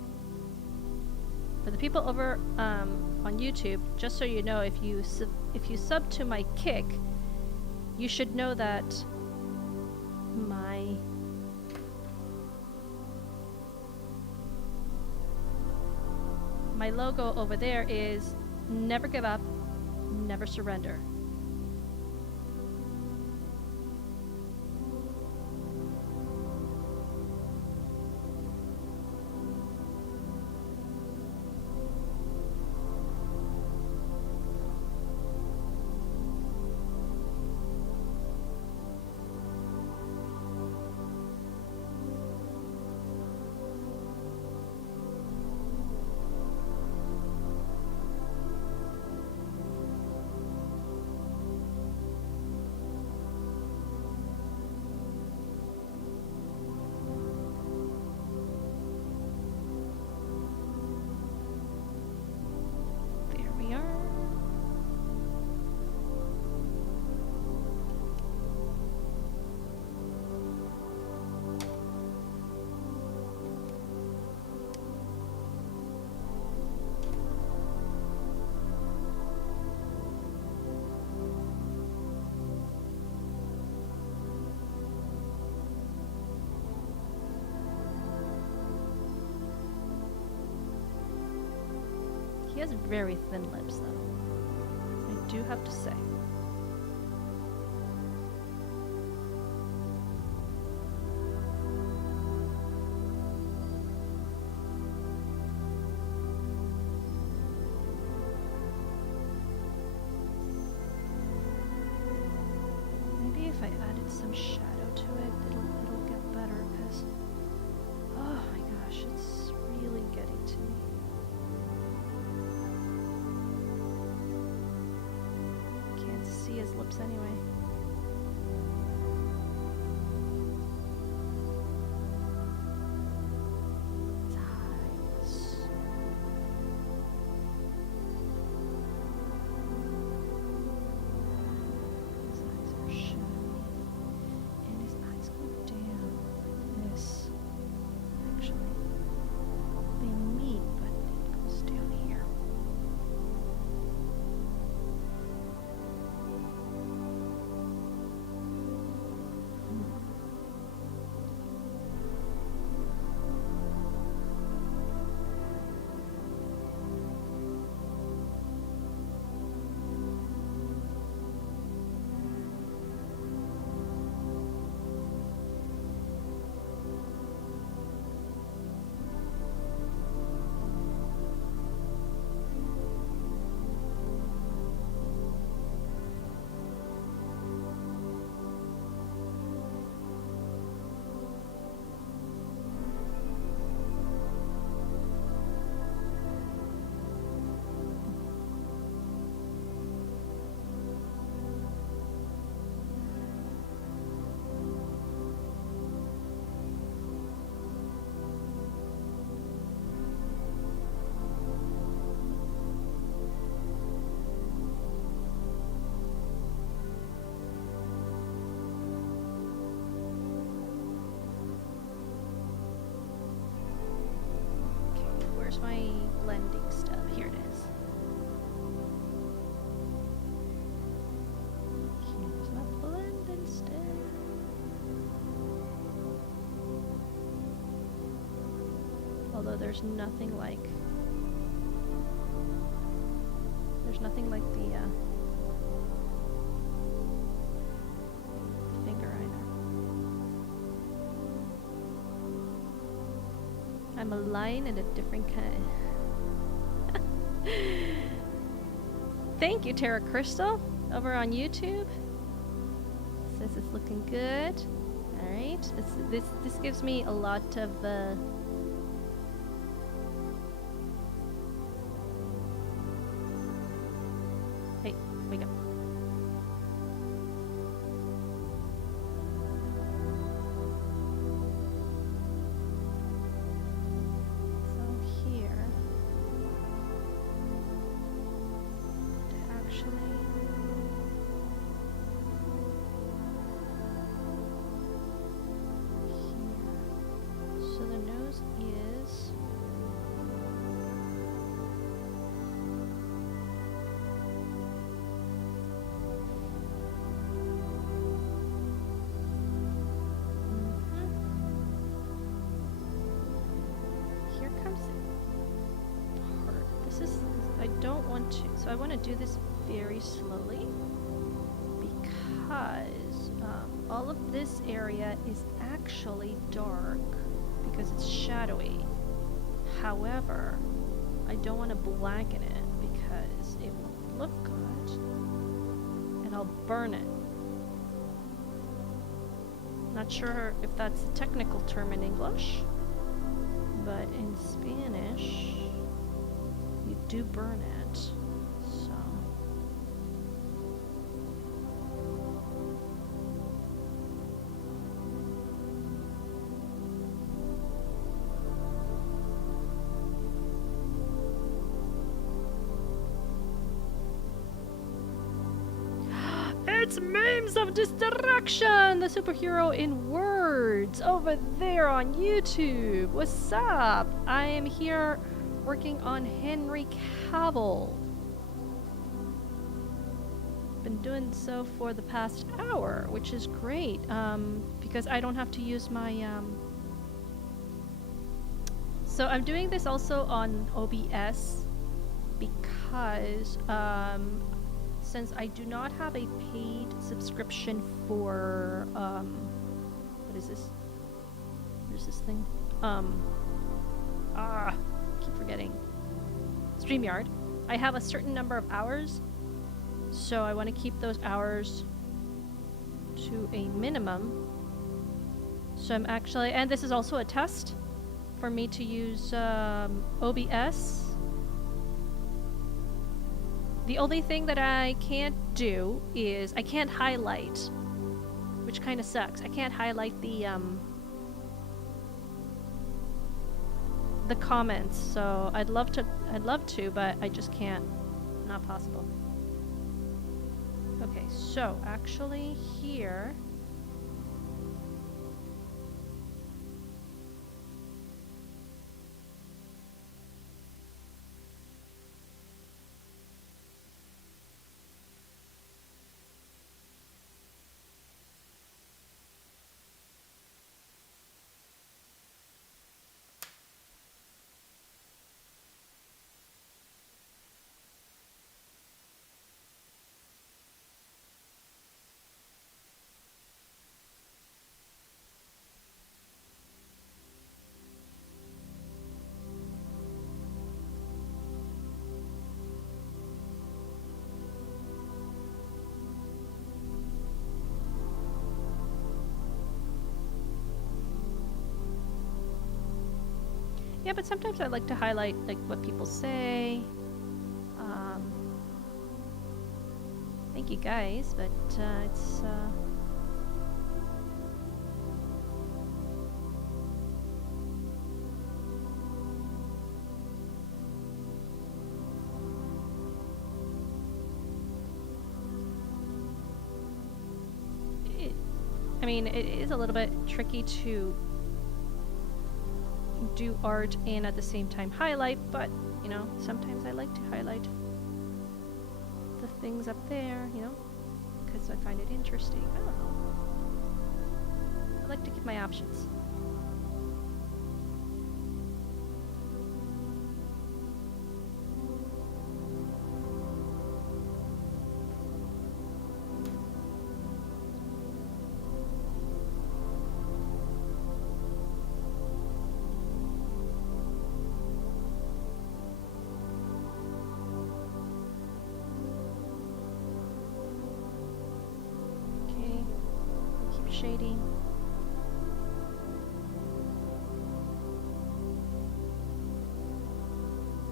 for the people over on YouTube, just so you know, if you sub to my Kick, you should know that my logo over there is never give up, never surrender. He has very thin lips, though. I do have to say. Maybe if I added some shadow to it, it'll get better, because oh my gosh, it's really getting to me. Can't see his lips anyway. His eyes. His eyes are shadowy, and his eyes go down like this. Actually, they meet, but it goes down here. Where's my blending stub? Here it is. Here's my blending stub. Although there's nothing like the finger either. I'm a line and a different kind. Thank you, Terra Crystal, over on YouTube. Says it's looking good. All right, this gives me a lot of. Hey, wake up. to, so I want to do this very slowly because all of this area is actually dark because it's shadowy. However, I don't want to blacken it because it won't look good and I'll burn it. Not sure if that's a technical term in English, but in Spanish you do burn it. So it's Memes of Distraction, the superhero in words, over there on YouTube. What's up? I am here working on Henry Cavill. Been doing so for the past hour, which is great, because I don't have to use my so I'm doing this also on OBS because since I do not have a paid subscription for what is this? Where's this thing? Keep forgetting. StreamYard. I have a certain number of hours, so I want to keep those hours to a minimum. So I'm actually, and this is also a test for me to use OBS. The only thing that I can't do is I can't highlight, which kind of sucks. I can't highlight the comments. So I'd love to, but I just can't. Not possible. Okay, so actually here yeah, but sometimes I like to highlight like what people say. Thank you guys, but it's I mean, it is a little bit tricky to do art and at the same time highlight, but you know, sometimes I like to highlight the things up there, you know, because I find it interesting. I don't know. I like to keep my options. Shading.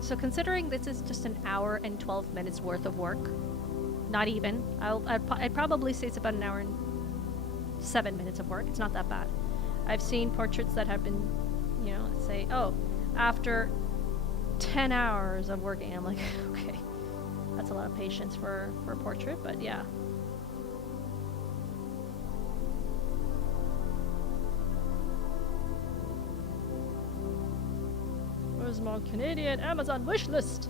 So considering this is just an hour and 12 minutes worth of work, not even, I'd probably say it's about an hour and 7 minutes of work. It's not that bad. I've seen portraits that have been, you know, say, oh, after 10 hours of working, I'm like, okay, that's a lot of patience for a portrait, but yeah. Where's my Canadian Amazon wish list?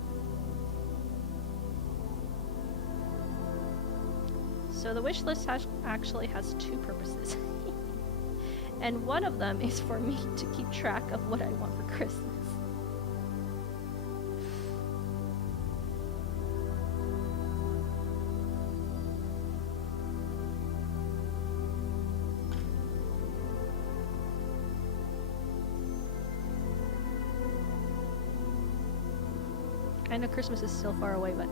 So the wish list actually has two purposes. And one of them is for me to keep track of what I want for Christmas. I know Christmas is still far away, but...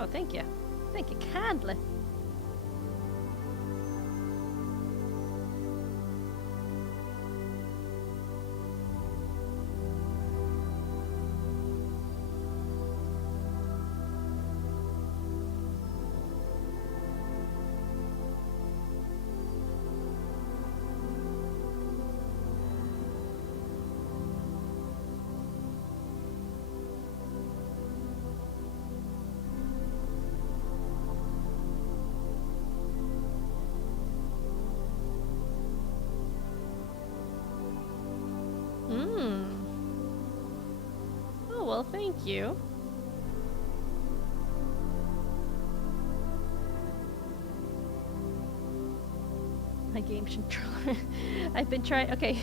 Oh, thank you. Thank you kindly. Oh, well, thank you. My game controller. I've been trying... Okay.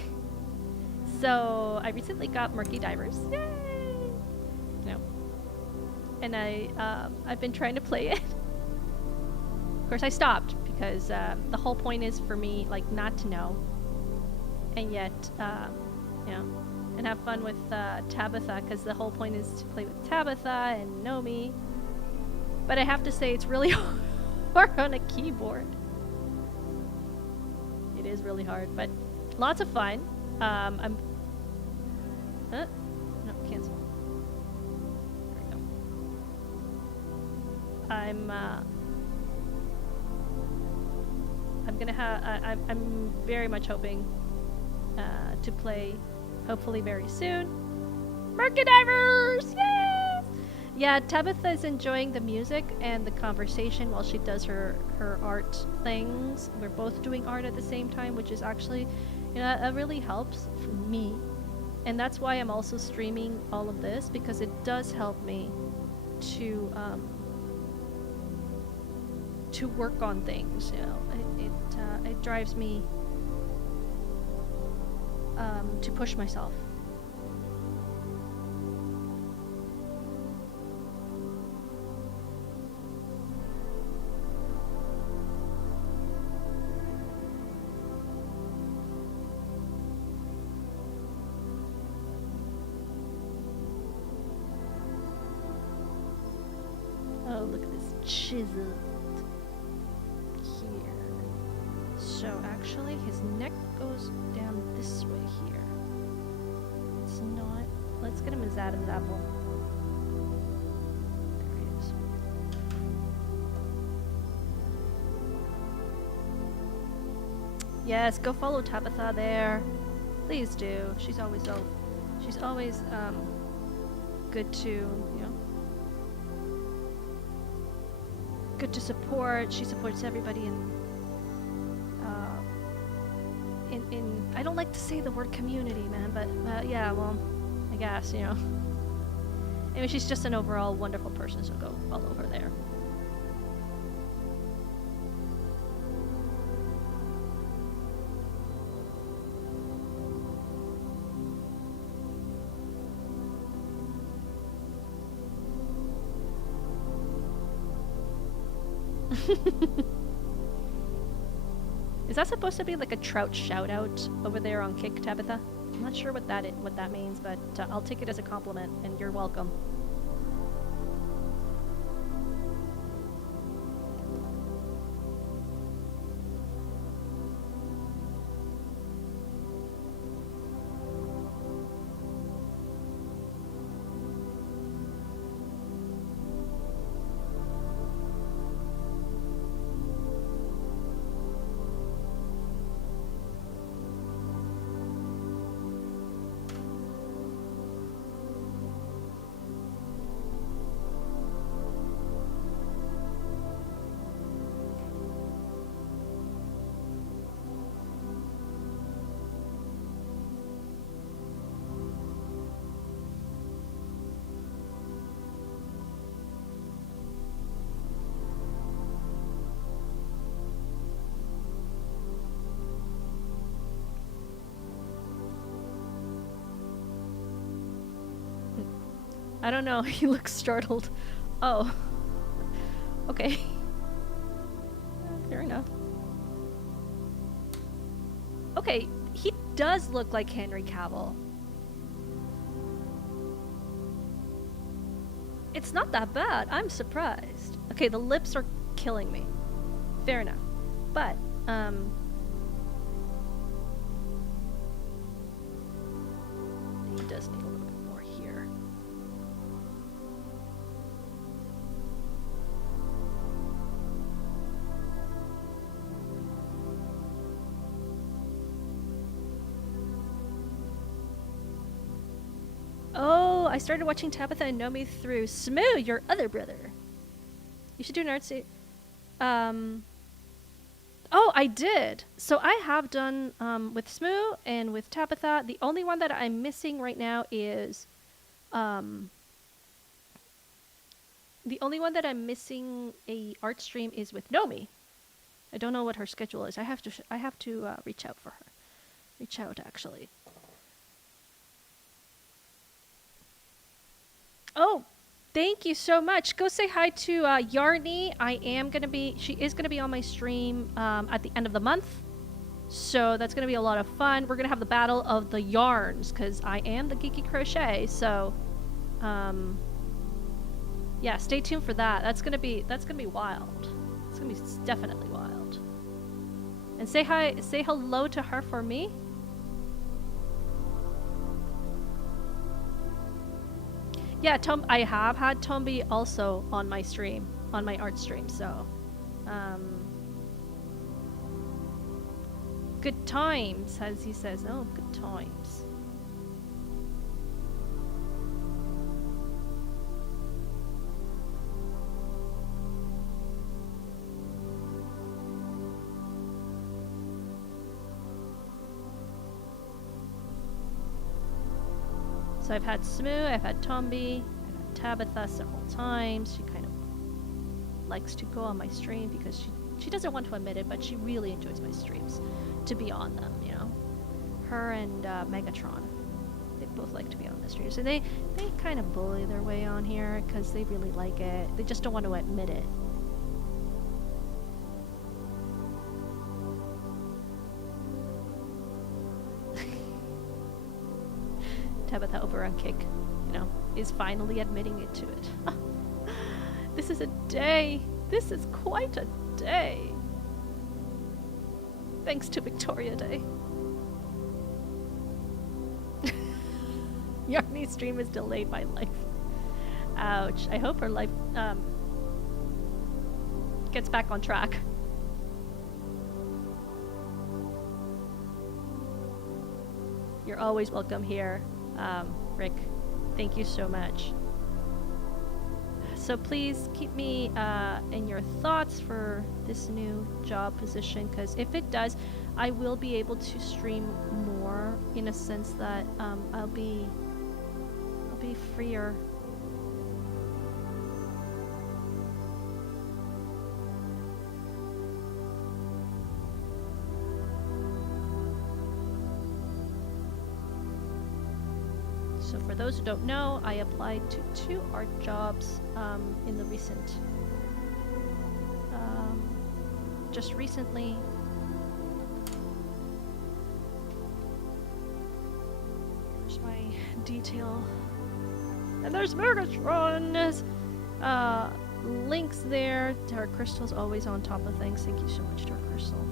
So, I recently got Murky Divers. Yay! You know. And I've been trying to play it. Of course, I stopped because the whole point is for me, like, not to know. And yet, you know, and have fun with Tabitha, because the whole point is to play with Tabitha and Nomi. But I have to say, it's really hard on a keyboard. It is really hard, but lots of fun. I'm... Huh? No, cancel. There we go. I'm gonna have... I'm very much hoping to play, hopefully very soon. Murky Divers! Yes! Yeah, Tabitha is enjoying the music and the conversation while she does her art things. We're both doing art at the same time, which is actually, you know, it really helps for me. And that's why I'm also streaming all of this, because it does help me to work on things, you know. It drives me to push myself. Oh, look at this chiseled here. So actually his neck goes down this way here. It's not... Let's get him his Adam's apple. There he is. Yes, go follow Tabitha there. Please do. She's always good to, you know, good to support. She supports everybody in I don't like to say the word community, man, but yeah, well, I guess, you know. Anyway, she's just an overall wonderful person, so go follow her there. Is that supposed to be like a trout shout out over there on Kick, Tabitha? I'm not sure what that means, but I'll take it as a compliment, and you're welcome. I don't know, he looks startled. Oh. Okay. Fair enough. Okay, he does look like Henry Cavill. It's not that bad. I'm surprised. Okay, the lips are killing me. Fair enough. But, he does need a little bit more here. Oh, I started watching Tabitha and Nomi through Smoo, your other brother. You should do an artsy. Oh, I did. So I have done with Smoo and with Tabitha. The only one that I'm missing right now is the only one that I'm missing a art stream is with Nomi. I don't know what her schedule is. I have to reach out for her. Reach out actually. Oh, thank you so much. Go say hi to Yarny. She is gonna be on my stream at the end of the month. So that's gonna be a lot of fun. We're gonna have the battle of the yarns because I am the geeky crochet. So, yeah, stay tuned for that. That's gonna be wild. It's gonna be definitely wild. And say hello to her for me. Yeah, I have had Tombi also on my stream, on my art stream, so good times, as he says. Oh, good times. So I've had Smoo, I've had Tombi, I've had Tabitha several times. She kind of likes to go on my stream because she doesn't want to admit it, but she really enjoys my streams to be on them, you know. Her and Megatron, they both like to be on the streams. And they kind of bully their way on here because they really like it. They just don't want to admit it. Tabitha over on Kick, you know, is finally admitting it to it. This is a day. This is quite a day. Thanks to Victoria Day. Yarny's stream is delayed by life. Ouch. I hope her life gets back on track. You're always welcome here. Rick, thank you so much. So please keep me in your thoughts for this new job position, because if it does, I will be able to stream more in a sense that I'll be freer. So for those who don't know, I applied to 2 art jobs in the recent, just recently. There's my detail. And there's Megatron's links there. Dark Crystal's always on top of things. Thank you so much, Dark Crystal.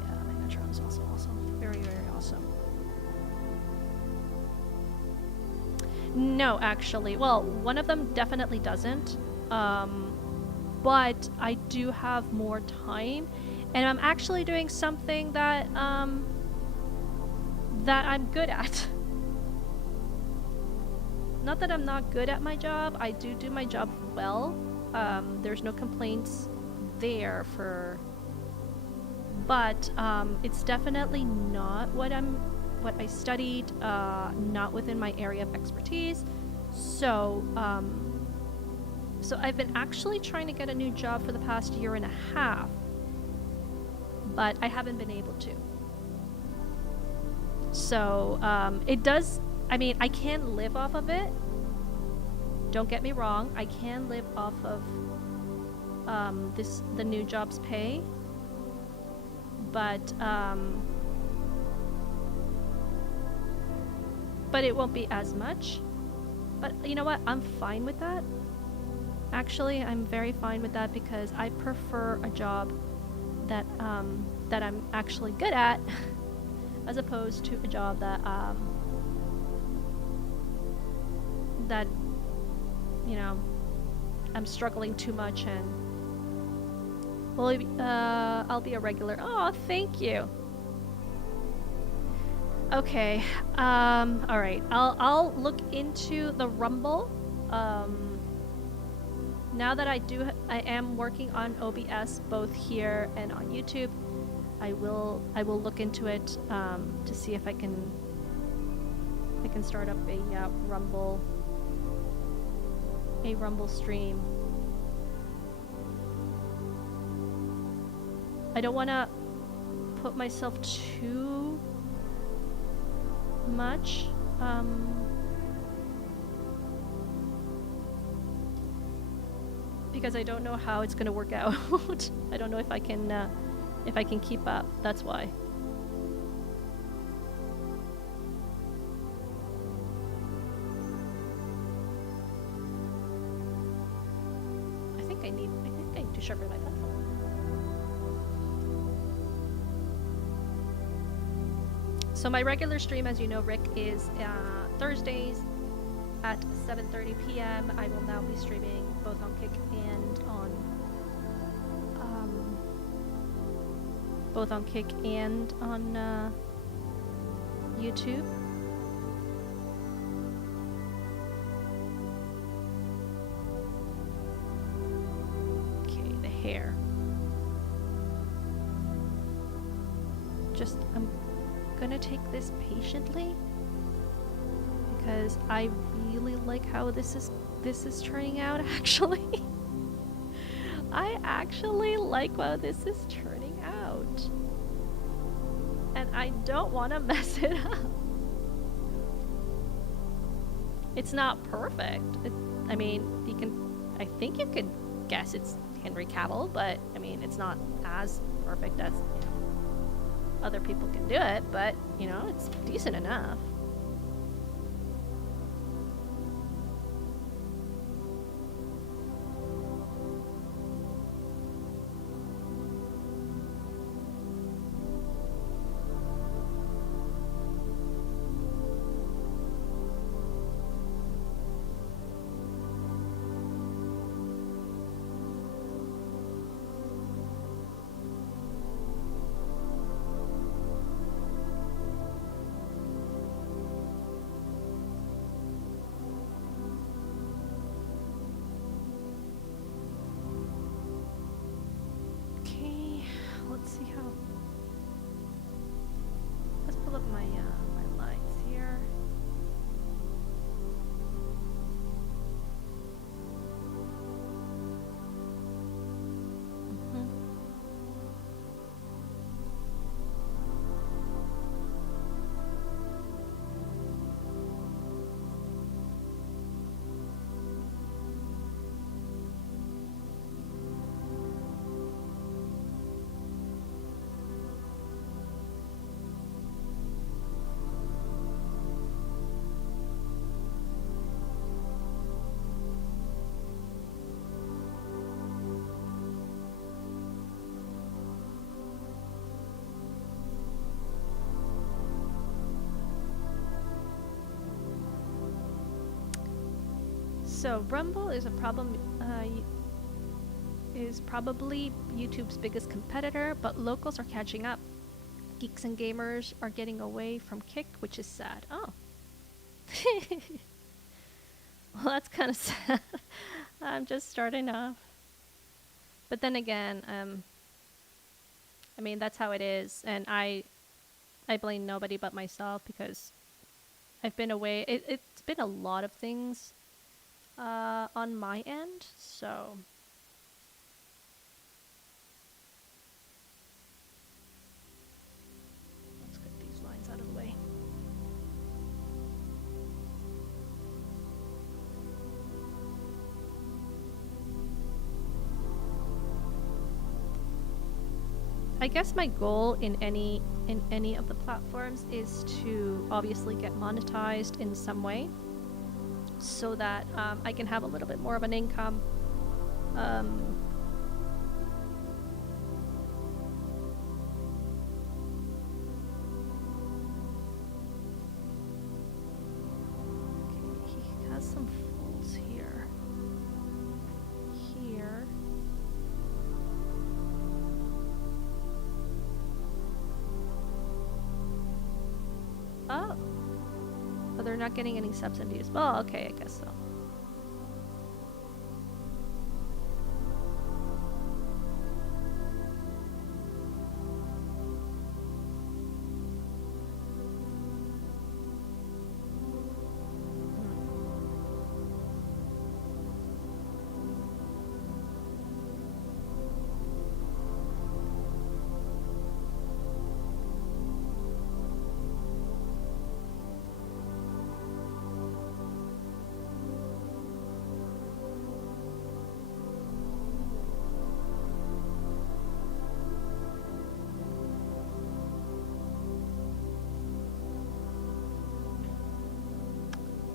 Yeah, Megatron's also awesome. Very, very awesome. No, actually. Well, one of them definitely doesn't. But I do have more time. And I'm actually doing something that, that I'm good at. Not that I'm not good at my job. I do my job well. There's no complaints there for... But, it's definitely not what I studied, not within my area of expertise. So, so I've been actually trying to get a new job for the past 1.5 years, but I haven't been able to. So, it does, I mean, I can live off of it. Don't get me wrong, I can live off of the new job's pay, but it won't be as much. But you know what? I'm fine with that. Actually, I'm very fine with that because I prefer a job that that I'm actually good at as opposed to a job that you know, I'm struggling too much and well, I'll be a regular. Oh, thank you. Okay. All right. I'll look into the Rumble. Now that I am working on OBS both here and on YouTube. I will look into it to see if I can start up a Rumble stream. I don't want to put myself too much because I don't know how it's going to work out. I don't know if I can keep up. That's why. I think I need to sharpen my pencil. So my regular stream, as you know, Rick, is Thursdays at 7:30 p.m. I will now be streaming both on Kick and on YouTube. Okay, the hair. I'm gonna take this patiently because I really like how this is turning out, actually. I actually like how this is turning out. And I don't want to mess it up. It's not perfect. I think you could guess it's Henry Cavill, but I mean, it's not as perfect as, other people can do it, but, it's decent enough. Let's pull up my lines here. So Rumble is is probably YouTube's biggest competitor, but locals are catching up. Geeks and gamers are getting away from Kick, which is sad. Oh. Well, that's kind of sad. I'm just starting off. But then again, that's how it is, and I blame nobody but myself because I've been away. It's been a lot of things on my end, so let's get these lines out of the way. I guess my goal in any of the platforms is to obviously get monetized in some way. so that I can have a little bit more of an income. Okay, he has some folds here. Here. Oh. Oh, they're not getting any subsidies. Well, okay, I guess so.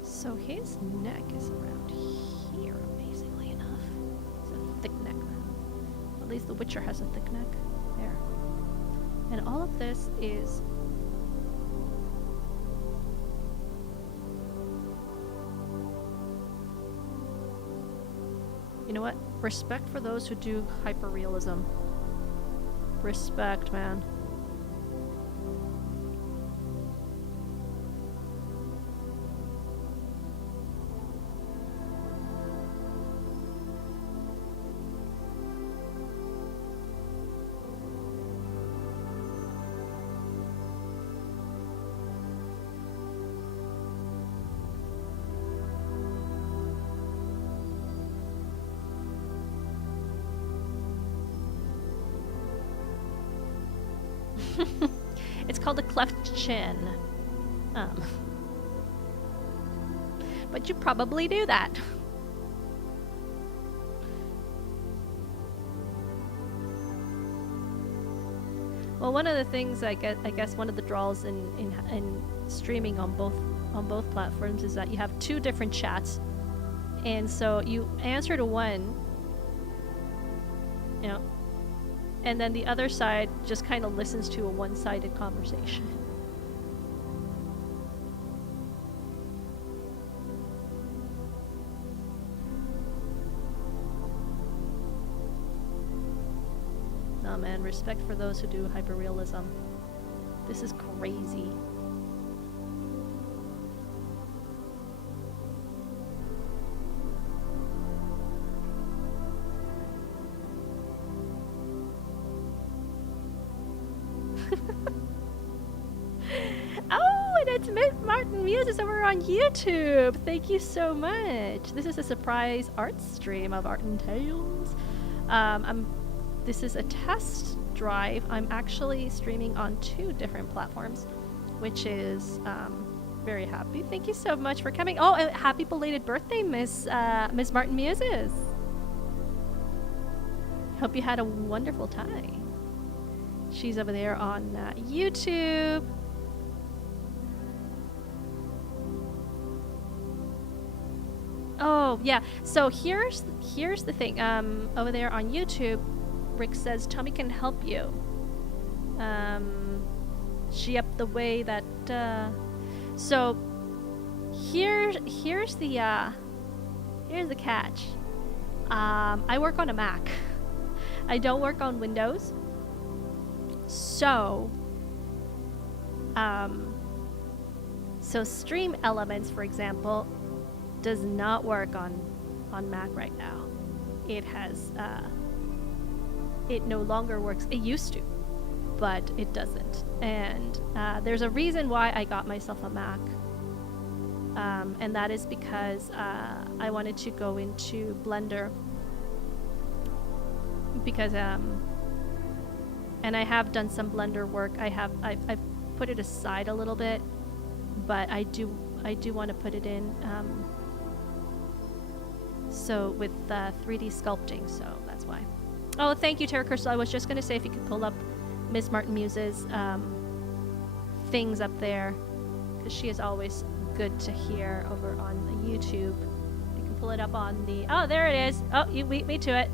So his neck is around here, amazingly enough. It's a thick neck. At least the Witcher has a thick neck. There. And all of this is... You know what? Respect for those who do hyperrealism. Respect, man. It's called a cleft chin. But you probably do that. Well, one of the things I guess one of the draws in streaming on both platforms is that you have two different chats, and so you answer to one, you know, and then the other side just kind of listens to a one-sided conversation. Oh man, respect for those who do hyperrealism. This is crazy. Oh, and it's Miss Martin Muses over on YouTube. Thank you so much. This is a surprise art stream of Art and Tales. This is a test drive. I'm actually streaming on 2 different platforms, which is very happy. Thank you so much for coming. Oh, and happy belated birthday, Miss Martin Muses. Hope you had a wonderful time. She's over there on YouTube. Oh yeah. So here's the thing. Over there on YouTube, Rick says Tommy can help you. She up the way that. So here's the catch. I work on a Mac. I don't work on Windows. So Stream Elements, for example, does not work on Mac right now. It has it no longer works. It used to, but it doesn't. And there's a reason why I got myself a Mac, and that is because I wanted to go into Blender, because and I have done some Blender work. I've put it aside a little bit, but I do want to put it in. So with 3D sculpting, so that's why. Oh, thank you, Terra Crystal. I was just gonna say if you could pull up Ms. Martin Muse's things up there, because she is always good to hear over on the YouTube. I can pull it up on the... Oh, there it is. Oh, you beat me to it.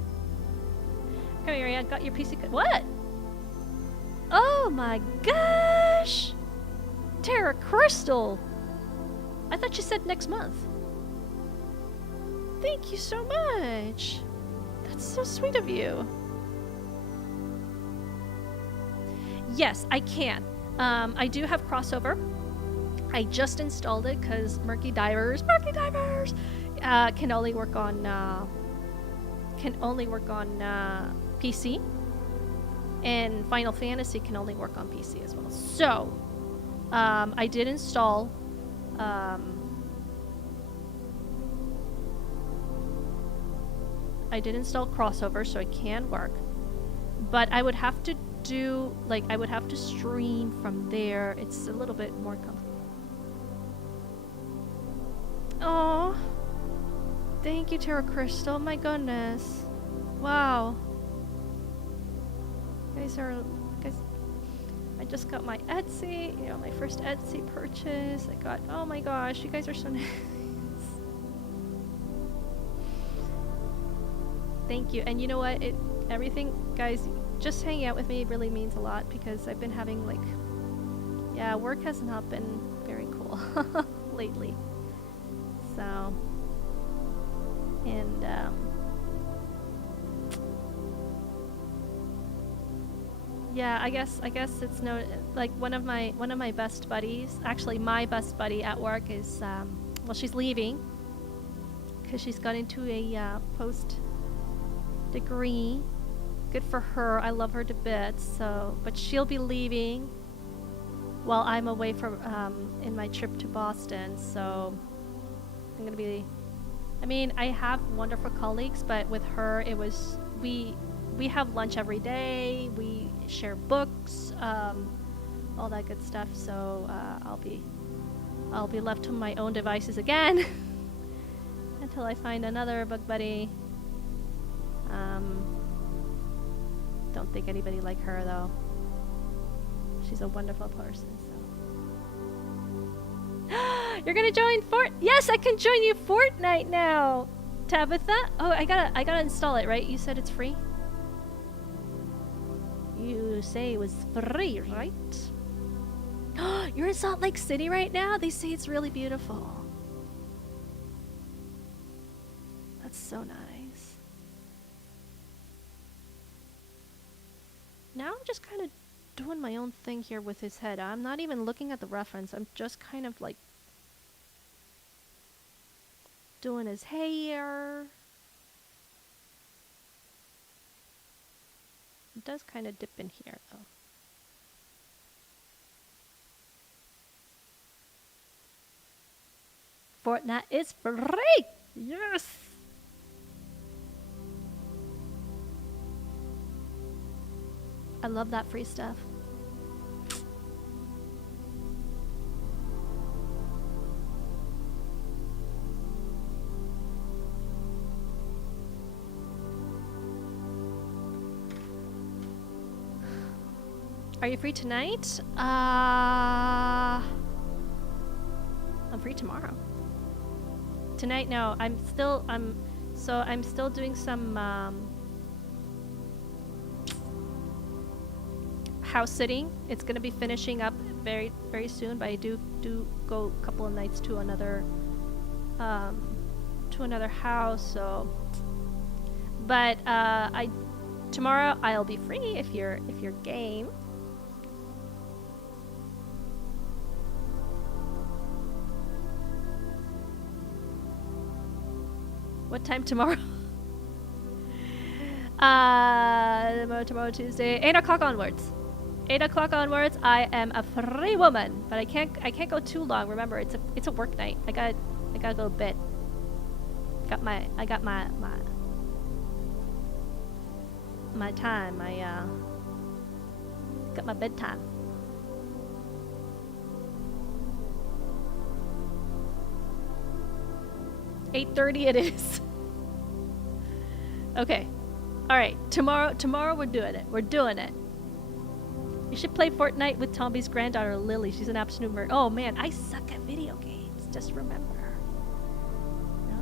Come here, I got your PC... What? Oh my gosh! Terra Crystal! I thought you said next month. Thank you so much. That's so sweet of you. Yes, I can. I do have crossover. I just installed it because Murky Divers can only work on PC, and Final Fantasy can only work on PC as well. So I did install crossover, so it can work, but I would have to do, like, I would have to stream from there. It's a little bit more complicated. Oh, thank you, Terra Crystal. My goodness, wow. Guys, I just got my Etsy, you know, my first Etsy purchase. I got, oh my gosh, you guys are so nice. Thank you. And you know what? Everything, guys, just hanging out with me really means a lot, because I've been having, like, yeah, work has not been very cool lately. So, and yeah, I guess it's no, like, one of my best buddies, actually my best buddy at work is well, she's leaving because she's got into a post degree. Good for her. I love her to bits. So, but she'll be leaving while I'm away from in my trip to Boston. So I'm gonna be, I mean, I have wonderful colleagues, but with her it was, we have lunch every day, we share books, all that good stuff. So I'll be left to my own devices again until I find another book buddy. Don't think anybody like her though. She's a wonderful person. So you're gonna join Yes, I can join you Fortnite now, Tabitha. Oh, I gotta install it, right? You said it's free. You say it was free, right? You're in Salt Lake City right now? They say it's really beautiful. That's so nice. Now I'm just kind of doing my own thing here with his head. I'm not even looking at the reference. I'm just kind of like doing his hair. It does kind of dip in here though. Fortnite is free! Yes! I love that free stuff. Are you free tonight? I'm free tomorrow. Tonight, no. I'm still doing some house sitting. It's gonna be finishing up very, very soon, but I do go a couple of nights to another house. So, but tomorrow I'll be free if you're game. What time tomorrow? Tomorrow Tuesday, 8 o'clock onwards. 8 o'clock onwards, I am a free woman, but I can't go too long. Remember, it's a work night. I gotta go a bit. I got my time. Got my bedtime. $8:30 it is. Okay. All right. Tomorrow we're doing it. We're doing it. You should play Fortnite with Tomby's granddaughter Lily. She's an absolute oh man, I suck at video games. just remember. No?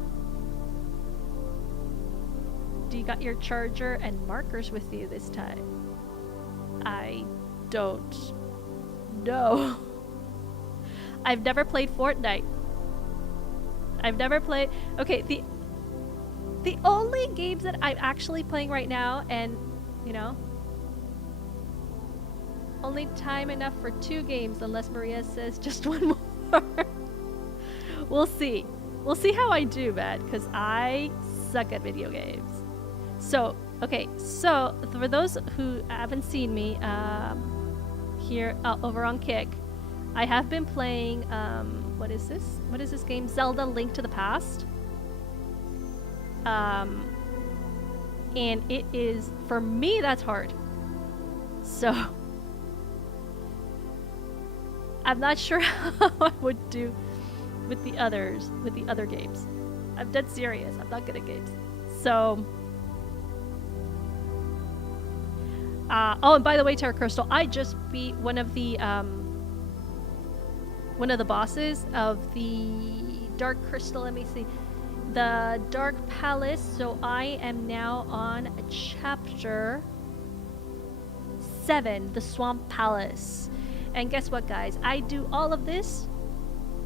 Do you got your charger and markers with you this time? I don't know. I've never played Fortnite. I've never played... Okay, the only games that I'm actually playing right now, and, you know, only time enough for 2 games unless Maria says just 1 more. We'll see. We'll see how I do, man, because I suck at video games. So, okay, so for those who haven't seen me here over on Kick, I have been playing, what is this? What is this game? Zelda Link to the Past. And it is, for me, that's hard. So, I'm not sure how I would do with the others, with the other games. I'm dead serious. I'm not good at games. So, oh, and by the way, Terra Crystal, I just beat one of the bosses of the Dark Crystal. Let me see. The Dark Palace. So I am now on chapter 7, the Swamp Palace. And guess what, guys? I do all of this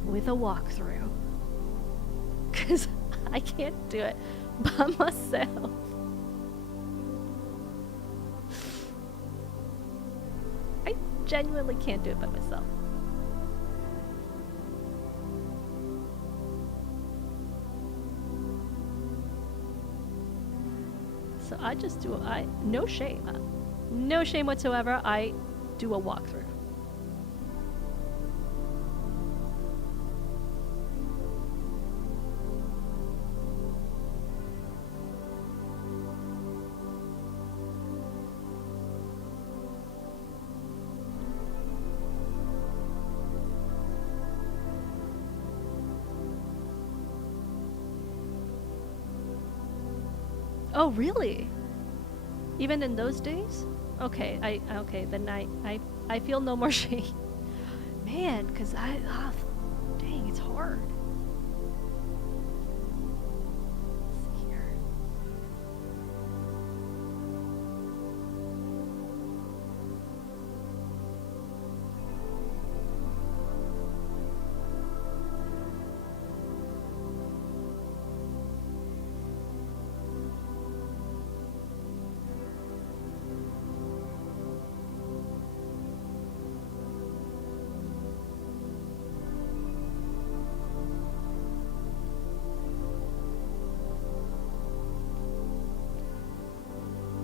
with a walkthrough. Because I can't do it by myself. I genuinely can't do it by myself. So I just do, no shame. No shame whatsoever. I do a walkthrough. Oh, really? Even in those days? Okay, okay, then I feel no more shame. Man, because dang, it's hard. Let's see here.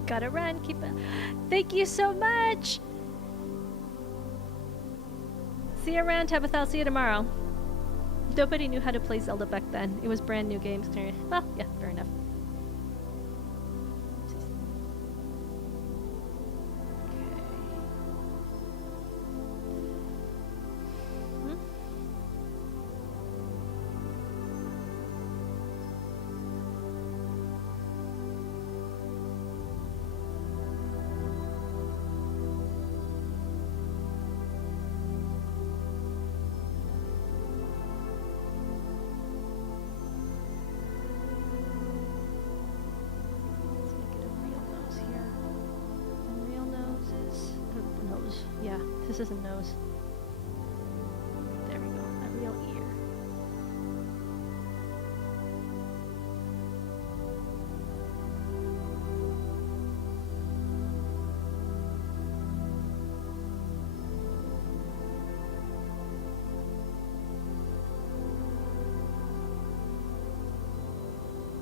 Gotta run, keep it. Thank you so much! See you around, Tabitha. I'll see you tomorrow. Nobody knew how to play Zelda back then. It was brand new games. Well, yeah, fair enough. This is a nose. There we go. A real ear.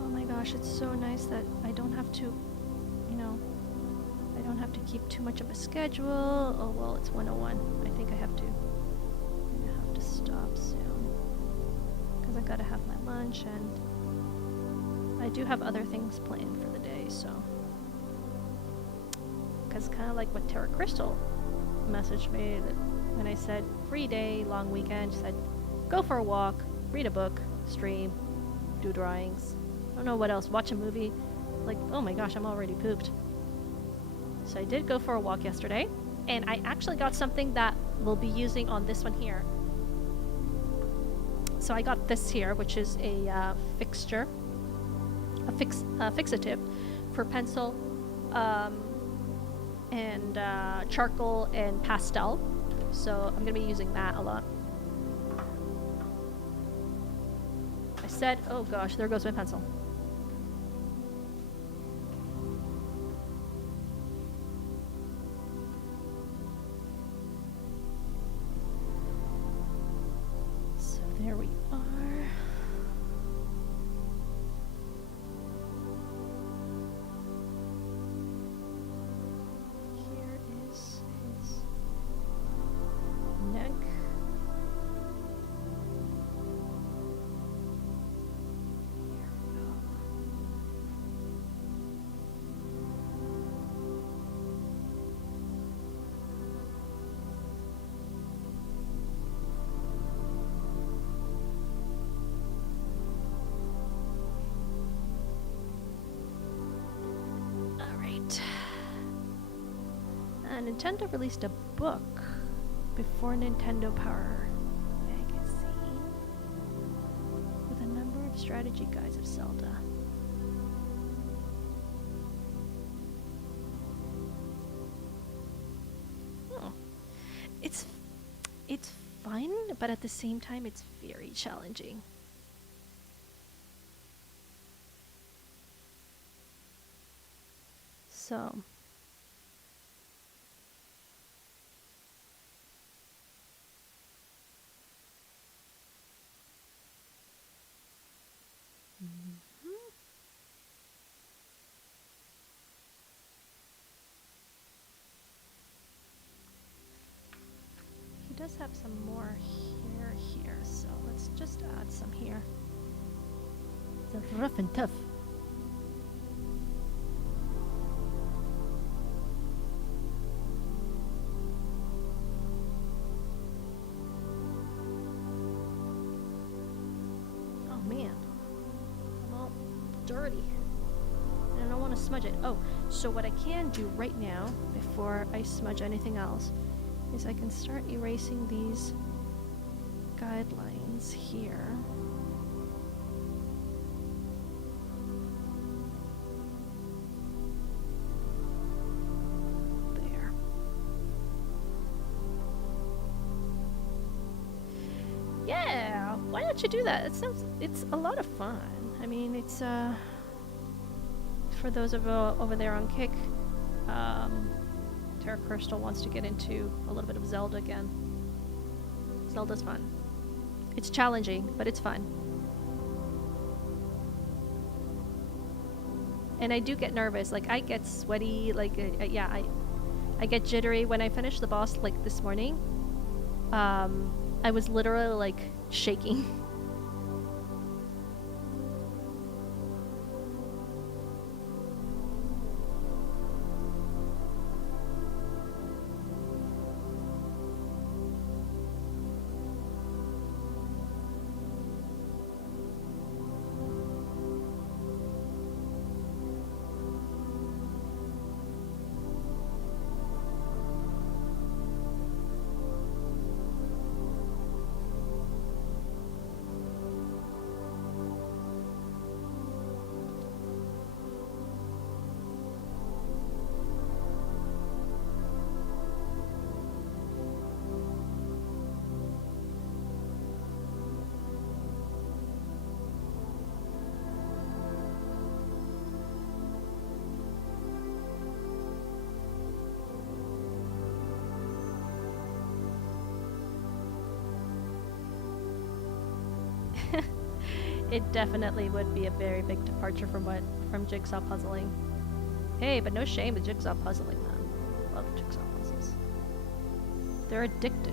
Oh my gosh, it's so nice that I don't have to, you know, I don't have to keep too much of a schedule. Oh well, it's 101. I think I have to stop soon because I gotta have my lunch, and I do have other things planned for the day. So, because kind of like what Terra Crystal messaged me that when I said free day, long weekend, she said go for a walk, read a book, stream, do drawings. I don't know what else. Watch a movie. Like, oh my gosh, I'm already pooped. So I did go for a walk yesterday, and I actually got something that we'll be using on this one here. So I got this here, which is a fixture, a fixative for pencil, and charcoal and pastel. So I'm gonna be using that a lot. I said, oh gosh, there goes my pencil. So there we are. Here is his neck. Here we go. All right. Nintendo released a book before Nintendo Power magazine with a number of strategy guides of Zelda. Oh. It's fun, but at the same time it's very challenging. So he does have some more here, so let's just add some here. It's rough and tough. Oh man, I'm all dirty. And I don't want to smudge it. Oh, so what I can do right now, before I smudge anything else, is I can start erasing these guidelines here. There. Yeah, why don't you do that? It's a lot of fun. I mean, it's for those of over there on Kick, Tara Crystal wants to get into a little bit of Zelda again. Zelda's fun. It's challenging, but it's fun. And I do get nervous. Like, I get sweaty. Like, yeah, I get jittery. When I finished the boss, like, this morning, I was literally, like, shaking. It definitely would be a very big departure from jigsaw puzzling. Hey, but no shame with jigsaw puzzling, man. Love jigsaw puzzles. They're addictive.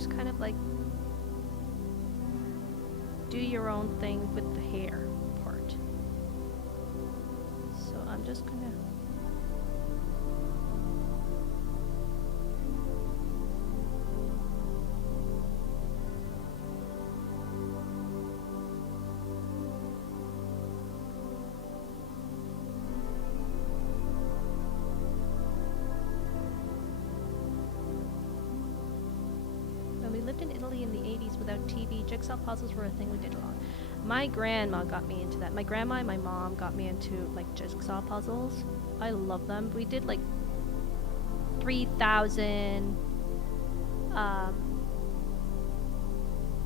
just kind of like do your own thing with the hair part. So I'm just gonna we lived in Italy in the 80s without TV. Jigsaw puzzles were a thing we did a lot. My grandma got me into that. My grandma and my mom got me into like jigsaw puzzles. I love them. We did like 3,000.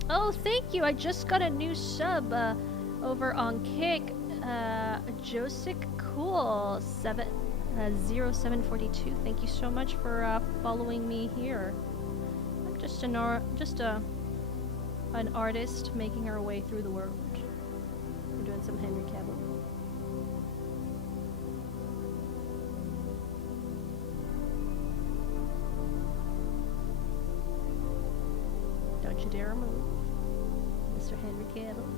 Oh, thank you. I just got a new sub over on Kick. Josic Cool 0742. Thank you so much for following me here. Just an artist making our way through the world. We're doing some Henry Cavill. Don't you dare move, Mr. Henry Cavill.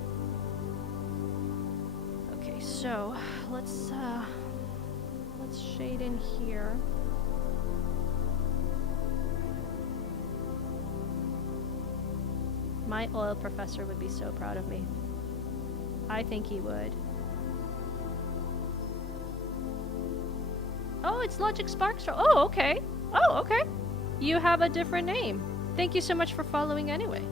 Okay, so let's shade in here. My oil professor would be so proud of me. I think he would. Oh, it's Logic Sparkstar. Oh, okay. Oh, okay. You have a different name. Thank you so much for following anyway.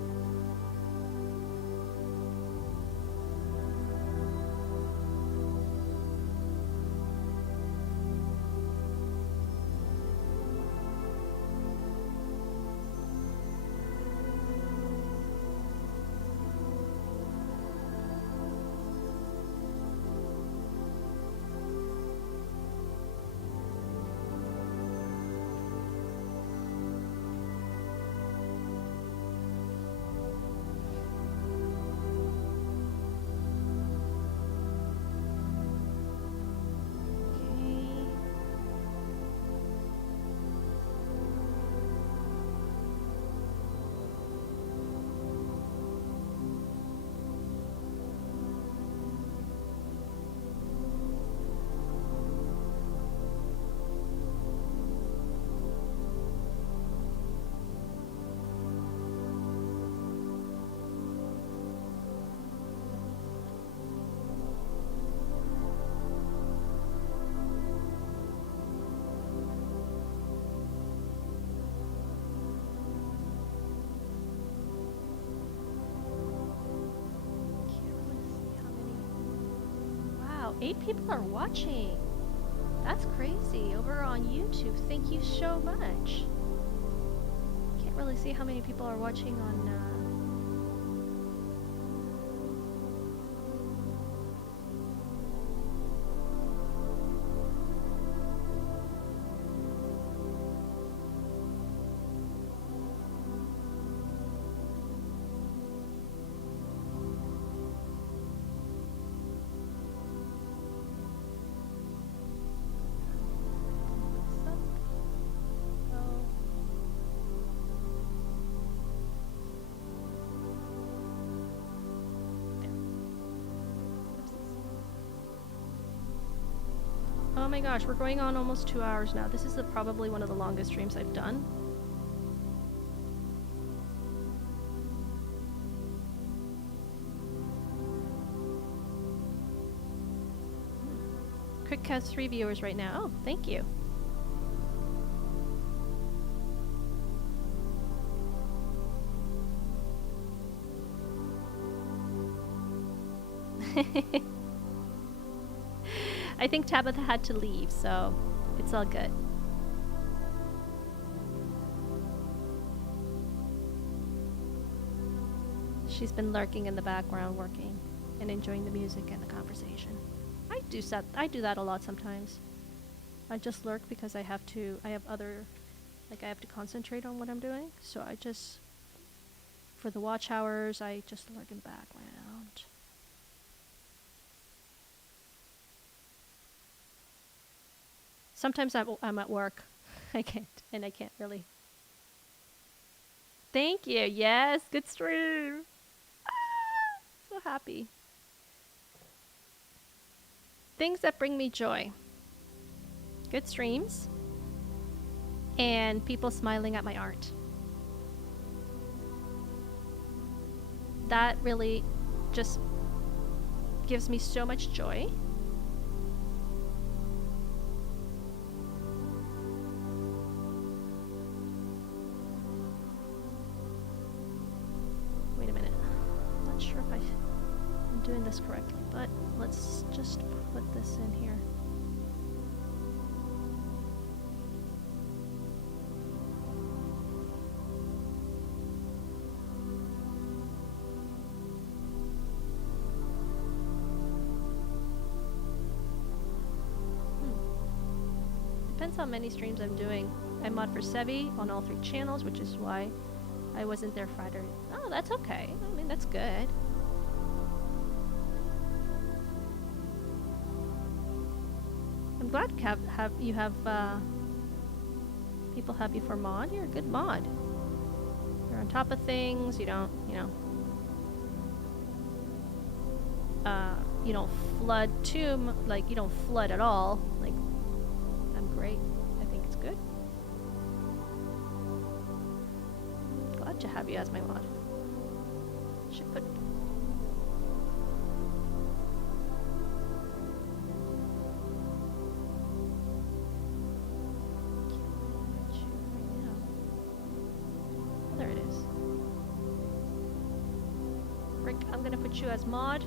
Wow, 8 people are watching. That's crazy. Over on YouTube. Thank you so much. Can't really see how many people are watching on Oh my gosh, we're going on almost 2 hours now. This is probably one of the longest streams I've done. Quick has 3 viewers right now. Oh, thank you. I think Tabitha had to leave, so it's all good. She's been lurking in the background working and enjoying the music and the conversation. I do that a lot sometimes. I just lurk because I have to concentrate on what I'm doing. So I just, for the watch hours, I just lurk in the background. Sometimes I'm at work. I can't really. Thank you. Yes, good stream. Ah, so happy. Things that bring me joy. Good streams. And people smiling at my art. That really just gives me so much joy. Wait a minute. I'm not sure if I'm doing this correctly, but let's just put this in here. Depends how many streams I'm doing. I mod for Sevi on all 3 channels, which is why I wasn't there Friday. Oh, that's okay. I mean, that's good. I'm glad you have people have you for mod. You're a good mod. You're on top of things. You don't, you don't flood too. Like you don't flood at all. Like I'm great. I think it's good. Glad to have you as my mod. Should put. There it is. Rick, I'm gonna put you as mod.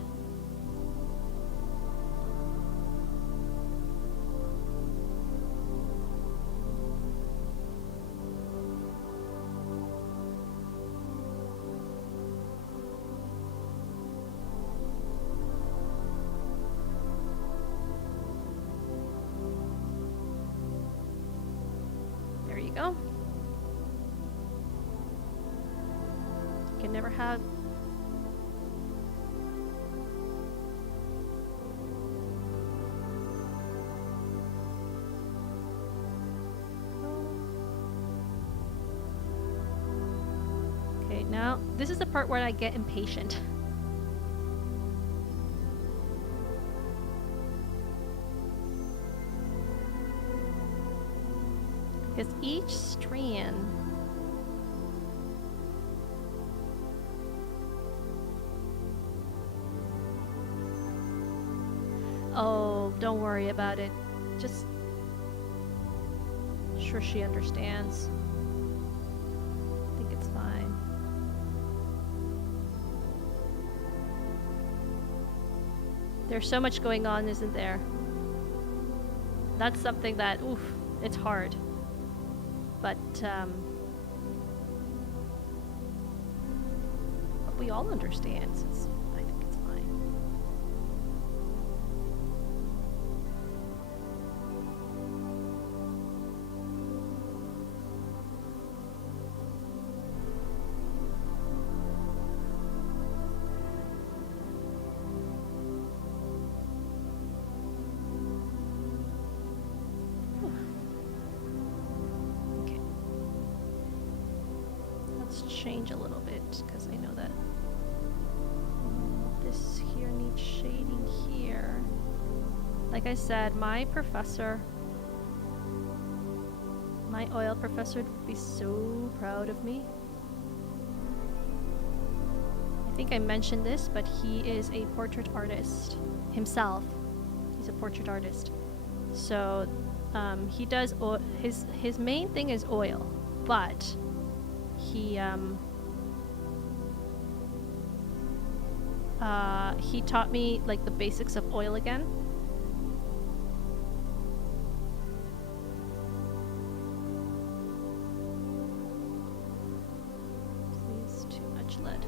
There you go. You can never have Okay, now this is the part where I get impatient. Because each strand Oh, don't worry about it. Just sure she understands. I think it's fine. There's so much going on, isn't there? That's something that, oof, it's hard. But we all understand. So I think it's fine. Change a little bit because I know that this here needs shading here. Like I said, my oil professor would be so proud of me. I think I mentioned this, but he is a portrait artist himself. He's a portrait artist. So he does his main thing is oil, but he taught me like the basics of oil again. Please, too much lead.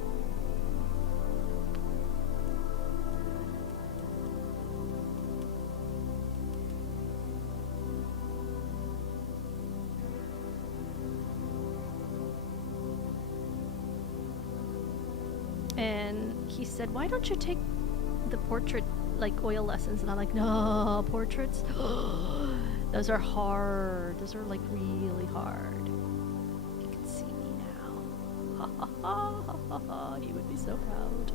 And he said, why don't you take the portrait like oil lessons? And I'm like, no, portraits, those are hard. Those are like really hard. You can see me now. He would be so proud.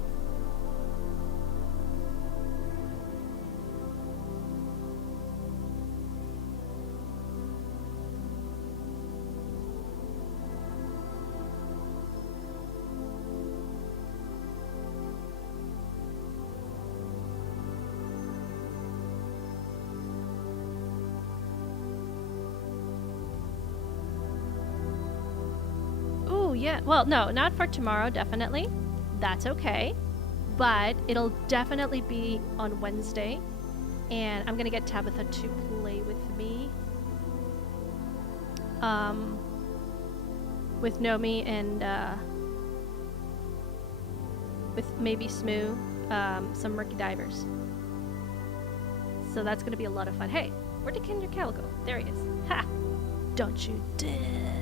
Yeah, well, no, not for tomorrow, definitely. That's okay. But it'll definitely be on Wednesday. And I'm gonna get Tabitha to play with me. With Nomi and with maybe Smoo, some Murky Divers. So that's gonna be a lot of fun. Hey, where did Kinder Cal go? There he is. Ha! Don't you dare!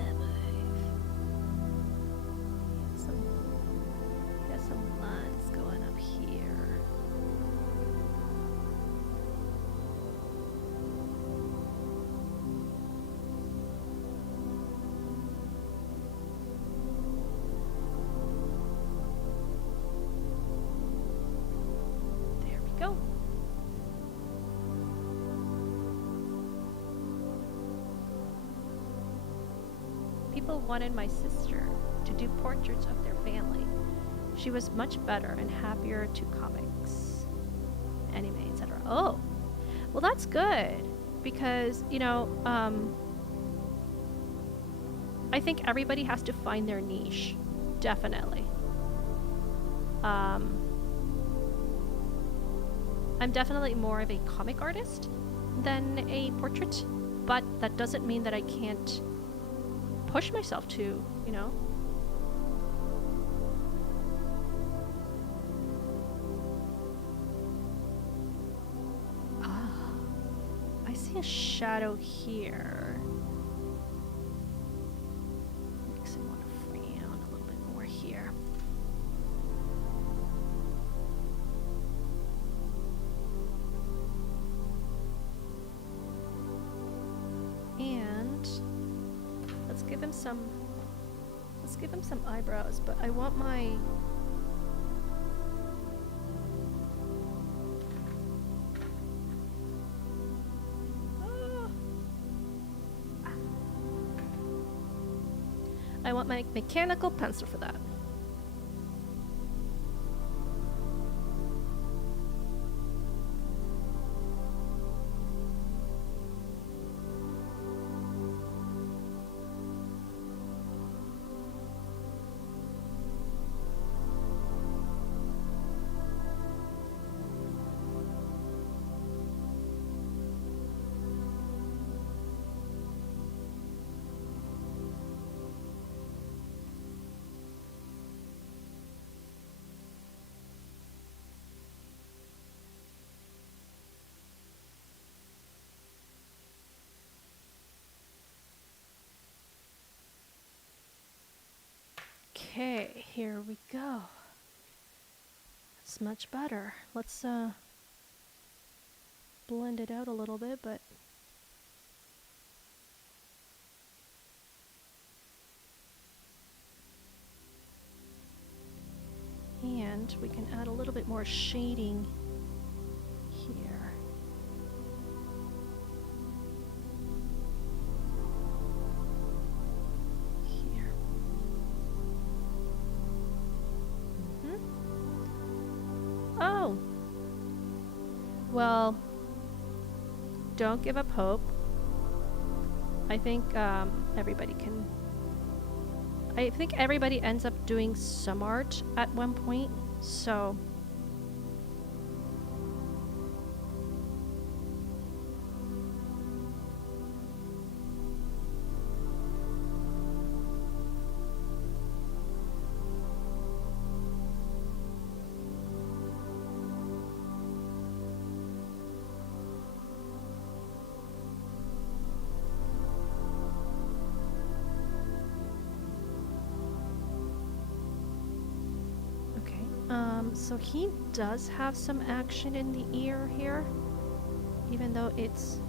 People wanted my sister to do portraits of their family. She was much better and happier to comics, anime, etc. Oh, well, that's good because, you know, I think everybody has to find their niche, definitely. I'm definitely more of a comic artist than a portrait, but that doesn't mean that I can't push myself to, you know. Ah, I see a shadow here. Makes me want to frown a little bit more here. And let's give him some eyebrows, but I want my I want my mechanical pencil for that. Okay, here we go. It's much better. Let's blend it out a little bit, but and we can add a little bit more shading here. Here. Oh! Well, don't give up hope. I think everybody can. I think everybody ends up doing some art at one point, so. So he does have some action in the ear here, even though it's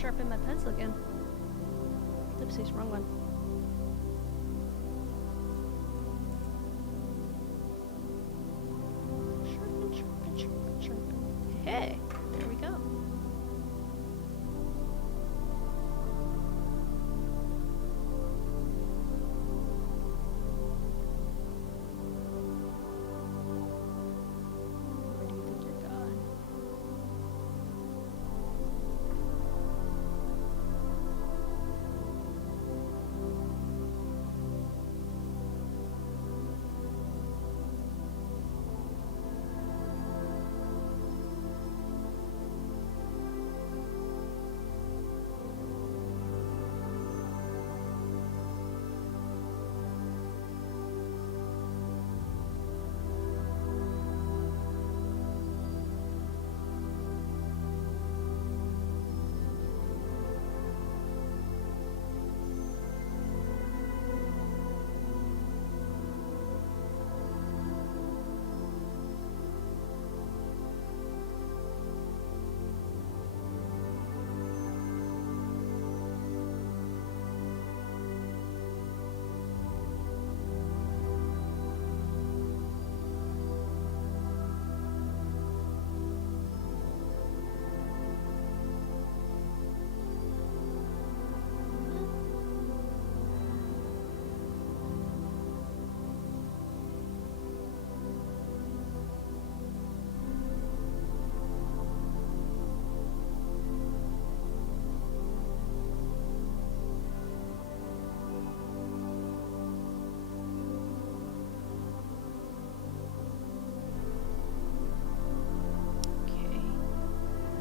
sharpen my pencil again. Oopsies, wrong one. Sharpen, sharpen, sharpen, sharpen. Hey, there we go. Where do you think you're going?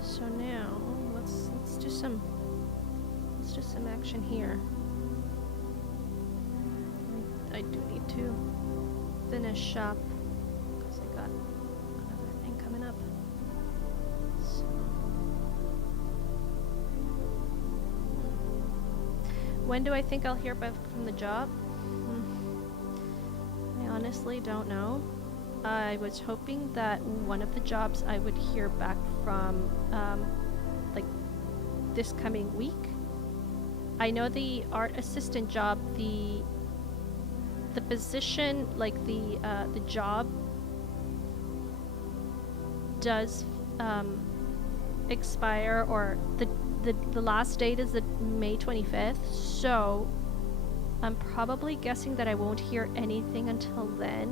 So now let's do some action here. I do need to finish up because I got another thing coming up. So, when do I think I'll hear back from the job? I honestly don't know. I was hoping that one of the jobs I would hear back from like this coming week. I know the art assistant job, the position, like the job does expire, or the last date is the May 25th, so I'm probably guessing that I won't hear anything until then,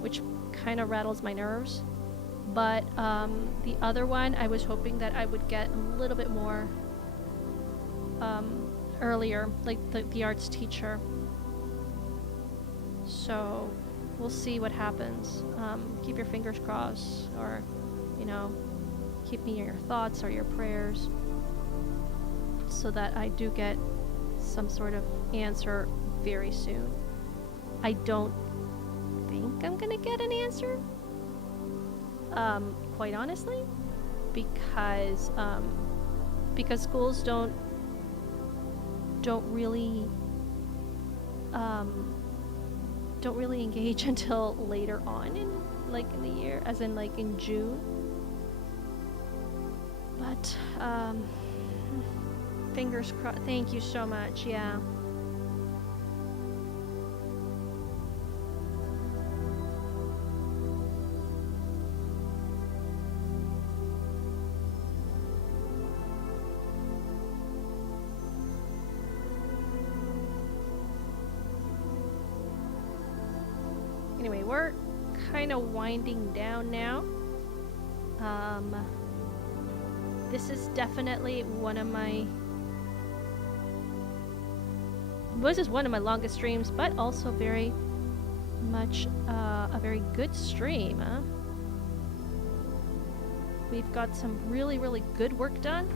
which kind of rattles my nerves. But the other one, I was hoping that I would get a little bit more earlier, like the arts teacher. So we'll see what happens. Keep your fingers crossed, or, you know, keep me in your thoughts or your prayers, so that I do get some sort of answer very soon. I don't think I'm gonna get an answer, quite honestly, because schools don't really engage until later on in the year, as in like in June. But fingers crossed. Thank you so much. Yeah. Anyway, we're kind of winding down now. This is definitely one of my longest streams, but also very much a very good stream. We've got some really, really good work done.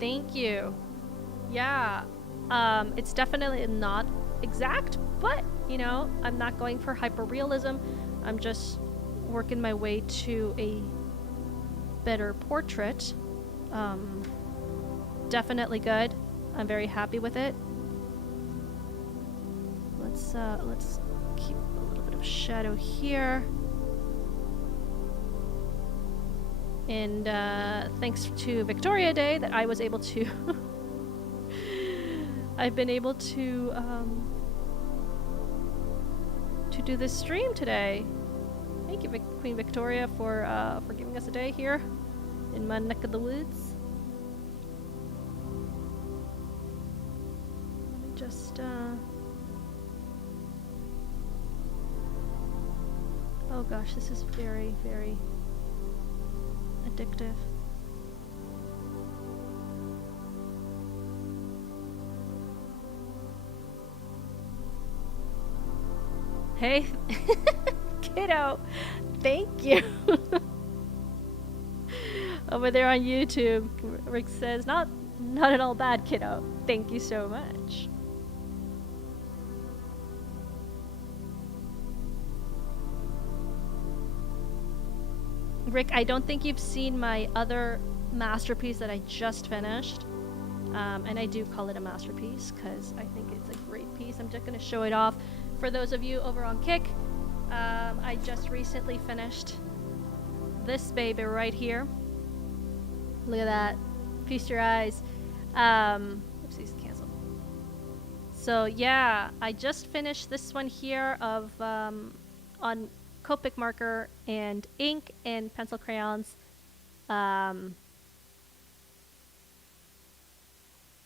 Thank you. Yeah, it's definitely not exact, but, you know, I'm not going for hyperrealism. I'm just working my way to a better portrait. Definitely good. I'm very happy with it. Let's keep a little bit of shadow here. And thanks to Victoria Day that I was able to I've been able to do this stream today. Thank you, Queen Victoria, for giving us a day here in my neck of the woods. Let me just oh gosh, this is very, very addictive. Hey, kiddo, thank you. Over there on YouTube, Rick says, not at all bad, kiddo. Thank you so much. Rick, I don't think you've seen my other masterpiece that I just finished. And I do call it a masterpiece because I think it's a great piece. I'm just going to show it off for those of you over on Kick. I just recently finished this baby right here. Look at that. Feast your eyes. Oopsies, canceled. So yeah, I just finished this one here of on Copic marker and ink and pencil crayons.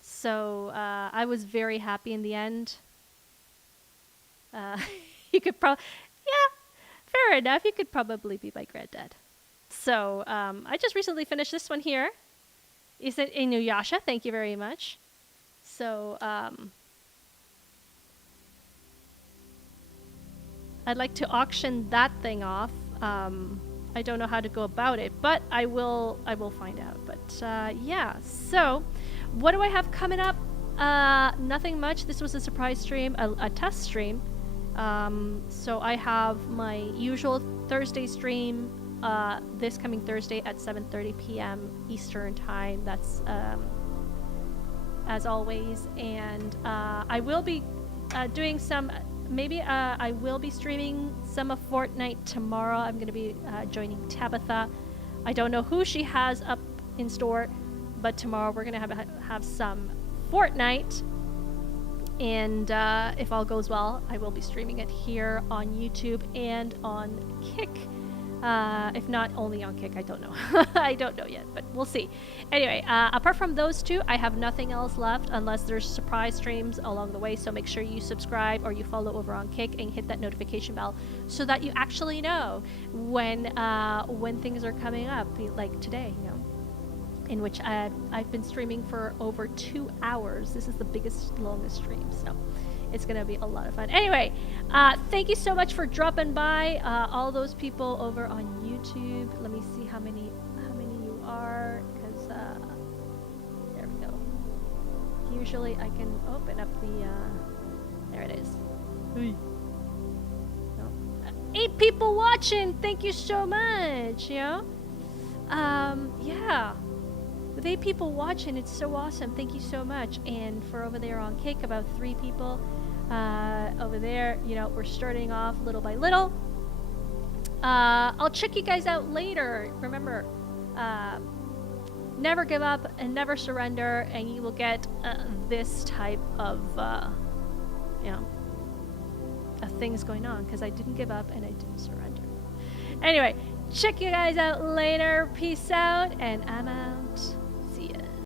So I was very happy in the end. You could probably, yeah, fair enough. You could probably be my granddad. So I just recently finished this one here. Is it Inuyasha? Thank you very much. So I'd like to auction that thing off. I don't know how to go about it, but I will find out. But yeah, so what do I have coming up? Nothing much. This was a surprise stream, a test stream. So I have my usual Thursday stream this coming Thursday at 7:30 p.m. Eastern time. That's as always. And I will be doing some, maybe I will be streaming some of Fortnite tomorrow. I'm going to be joining Tabitha. I don't know who she has up in store, but tomorrow we're going to have some Fortnite. And if all goes well, I will be streaming it here on YouTube and on Kick. If not only on Kick, I don't know. I don't know yet, but we'll see. Anyway, apart from those two, I have nothing else left unless there's surprise streams along the way. So make sure you subscribe or you follow over on Kick and hit that notification bell so that you actually know when things are coming up, like today, you know, in which I've been streaming for over 2 hours. This is the biggest, longest stream, so it's gonna be a lot of fun. Anyway, thank you so much for dropping by, all those people over on YouTube. Let me see how many you are, because there we go. Usually I can open up the there it is. No. 8 people watching. Thank you so much. You know, yeah. With 8 people watching, it's so awesome. Thank you so much. And for over there on Kick, about 3 people over there. You know, we're starting off little by little. I'll check you guys out later. Remember, never give up and never surrender, and you will get this type of, you know, of things going on, because I didn't give up and I didn't surrender. Anyway, check you guys out later. Peace out, and I'm out.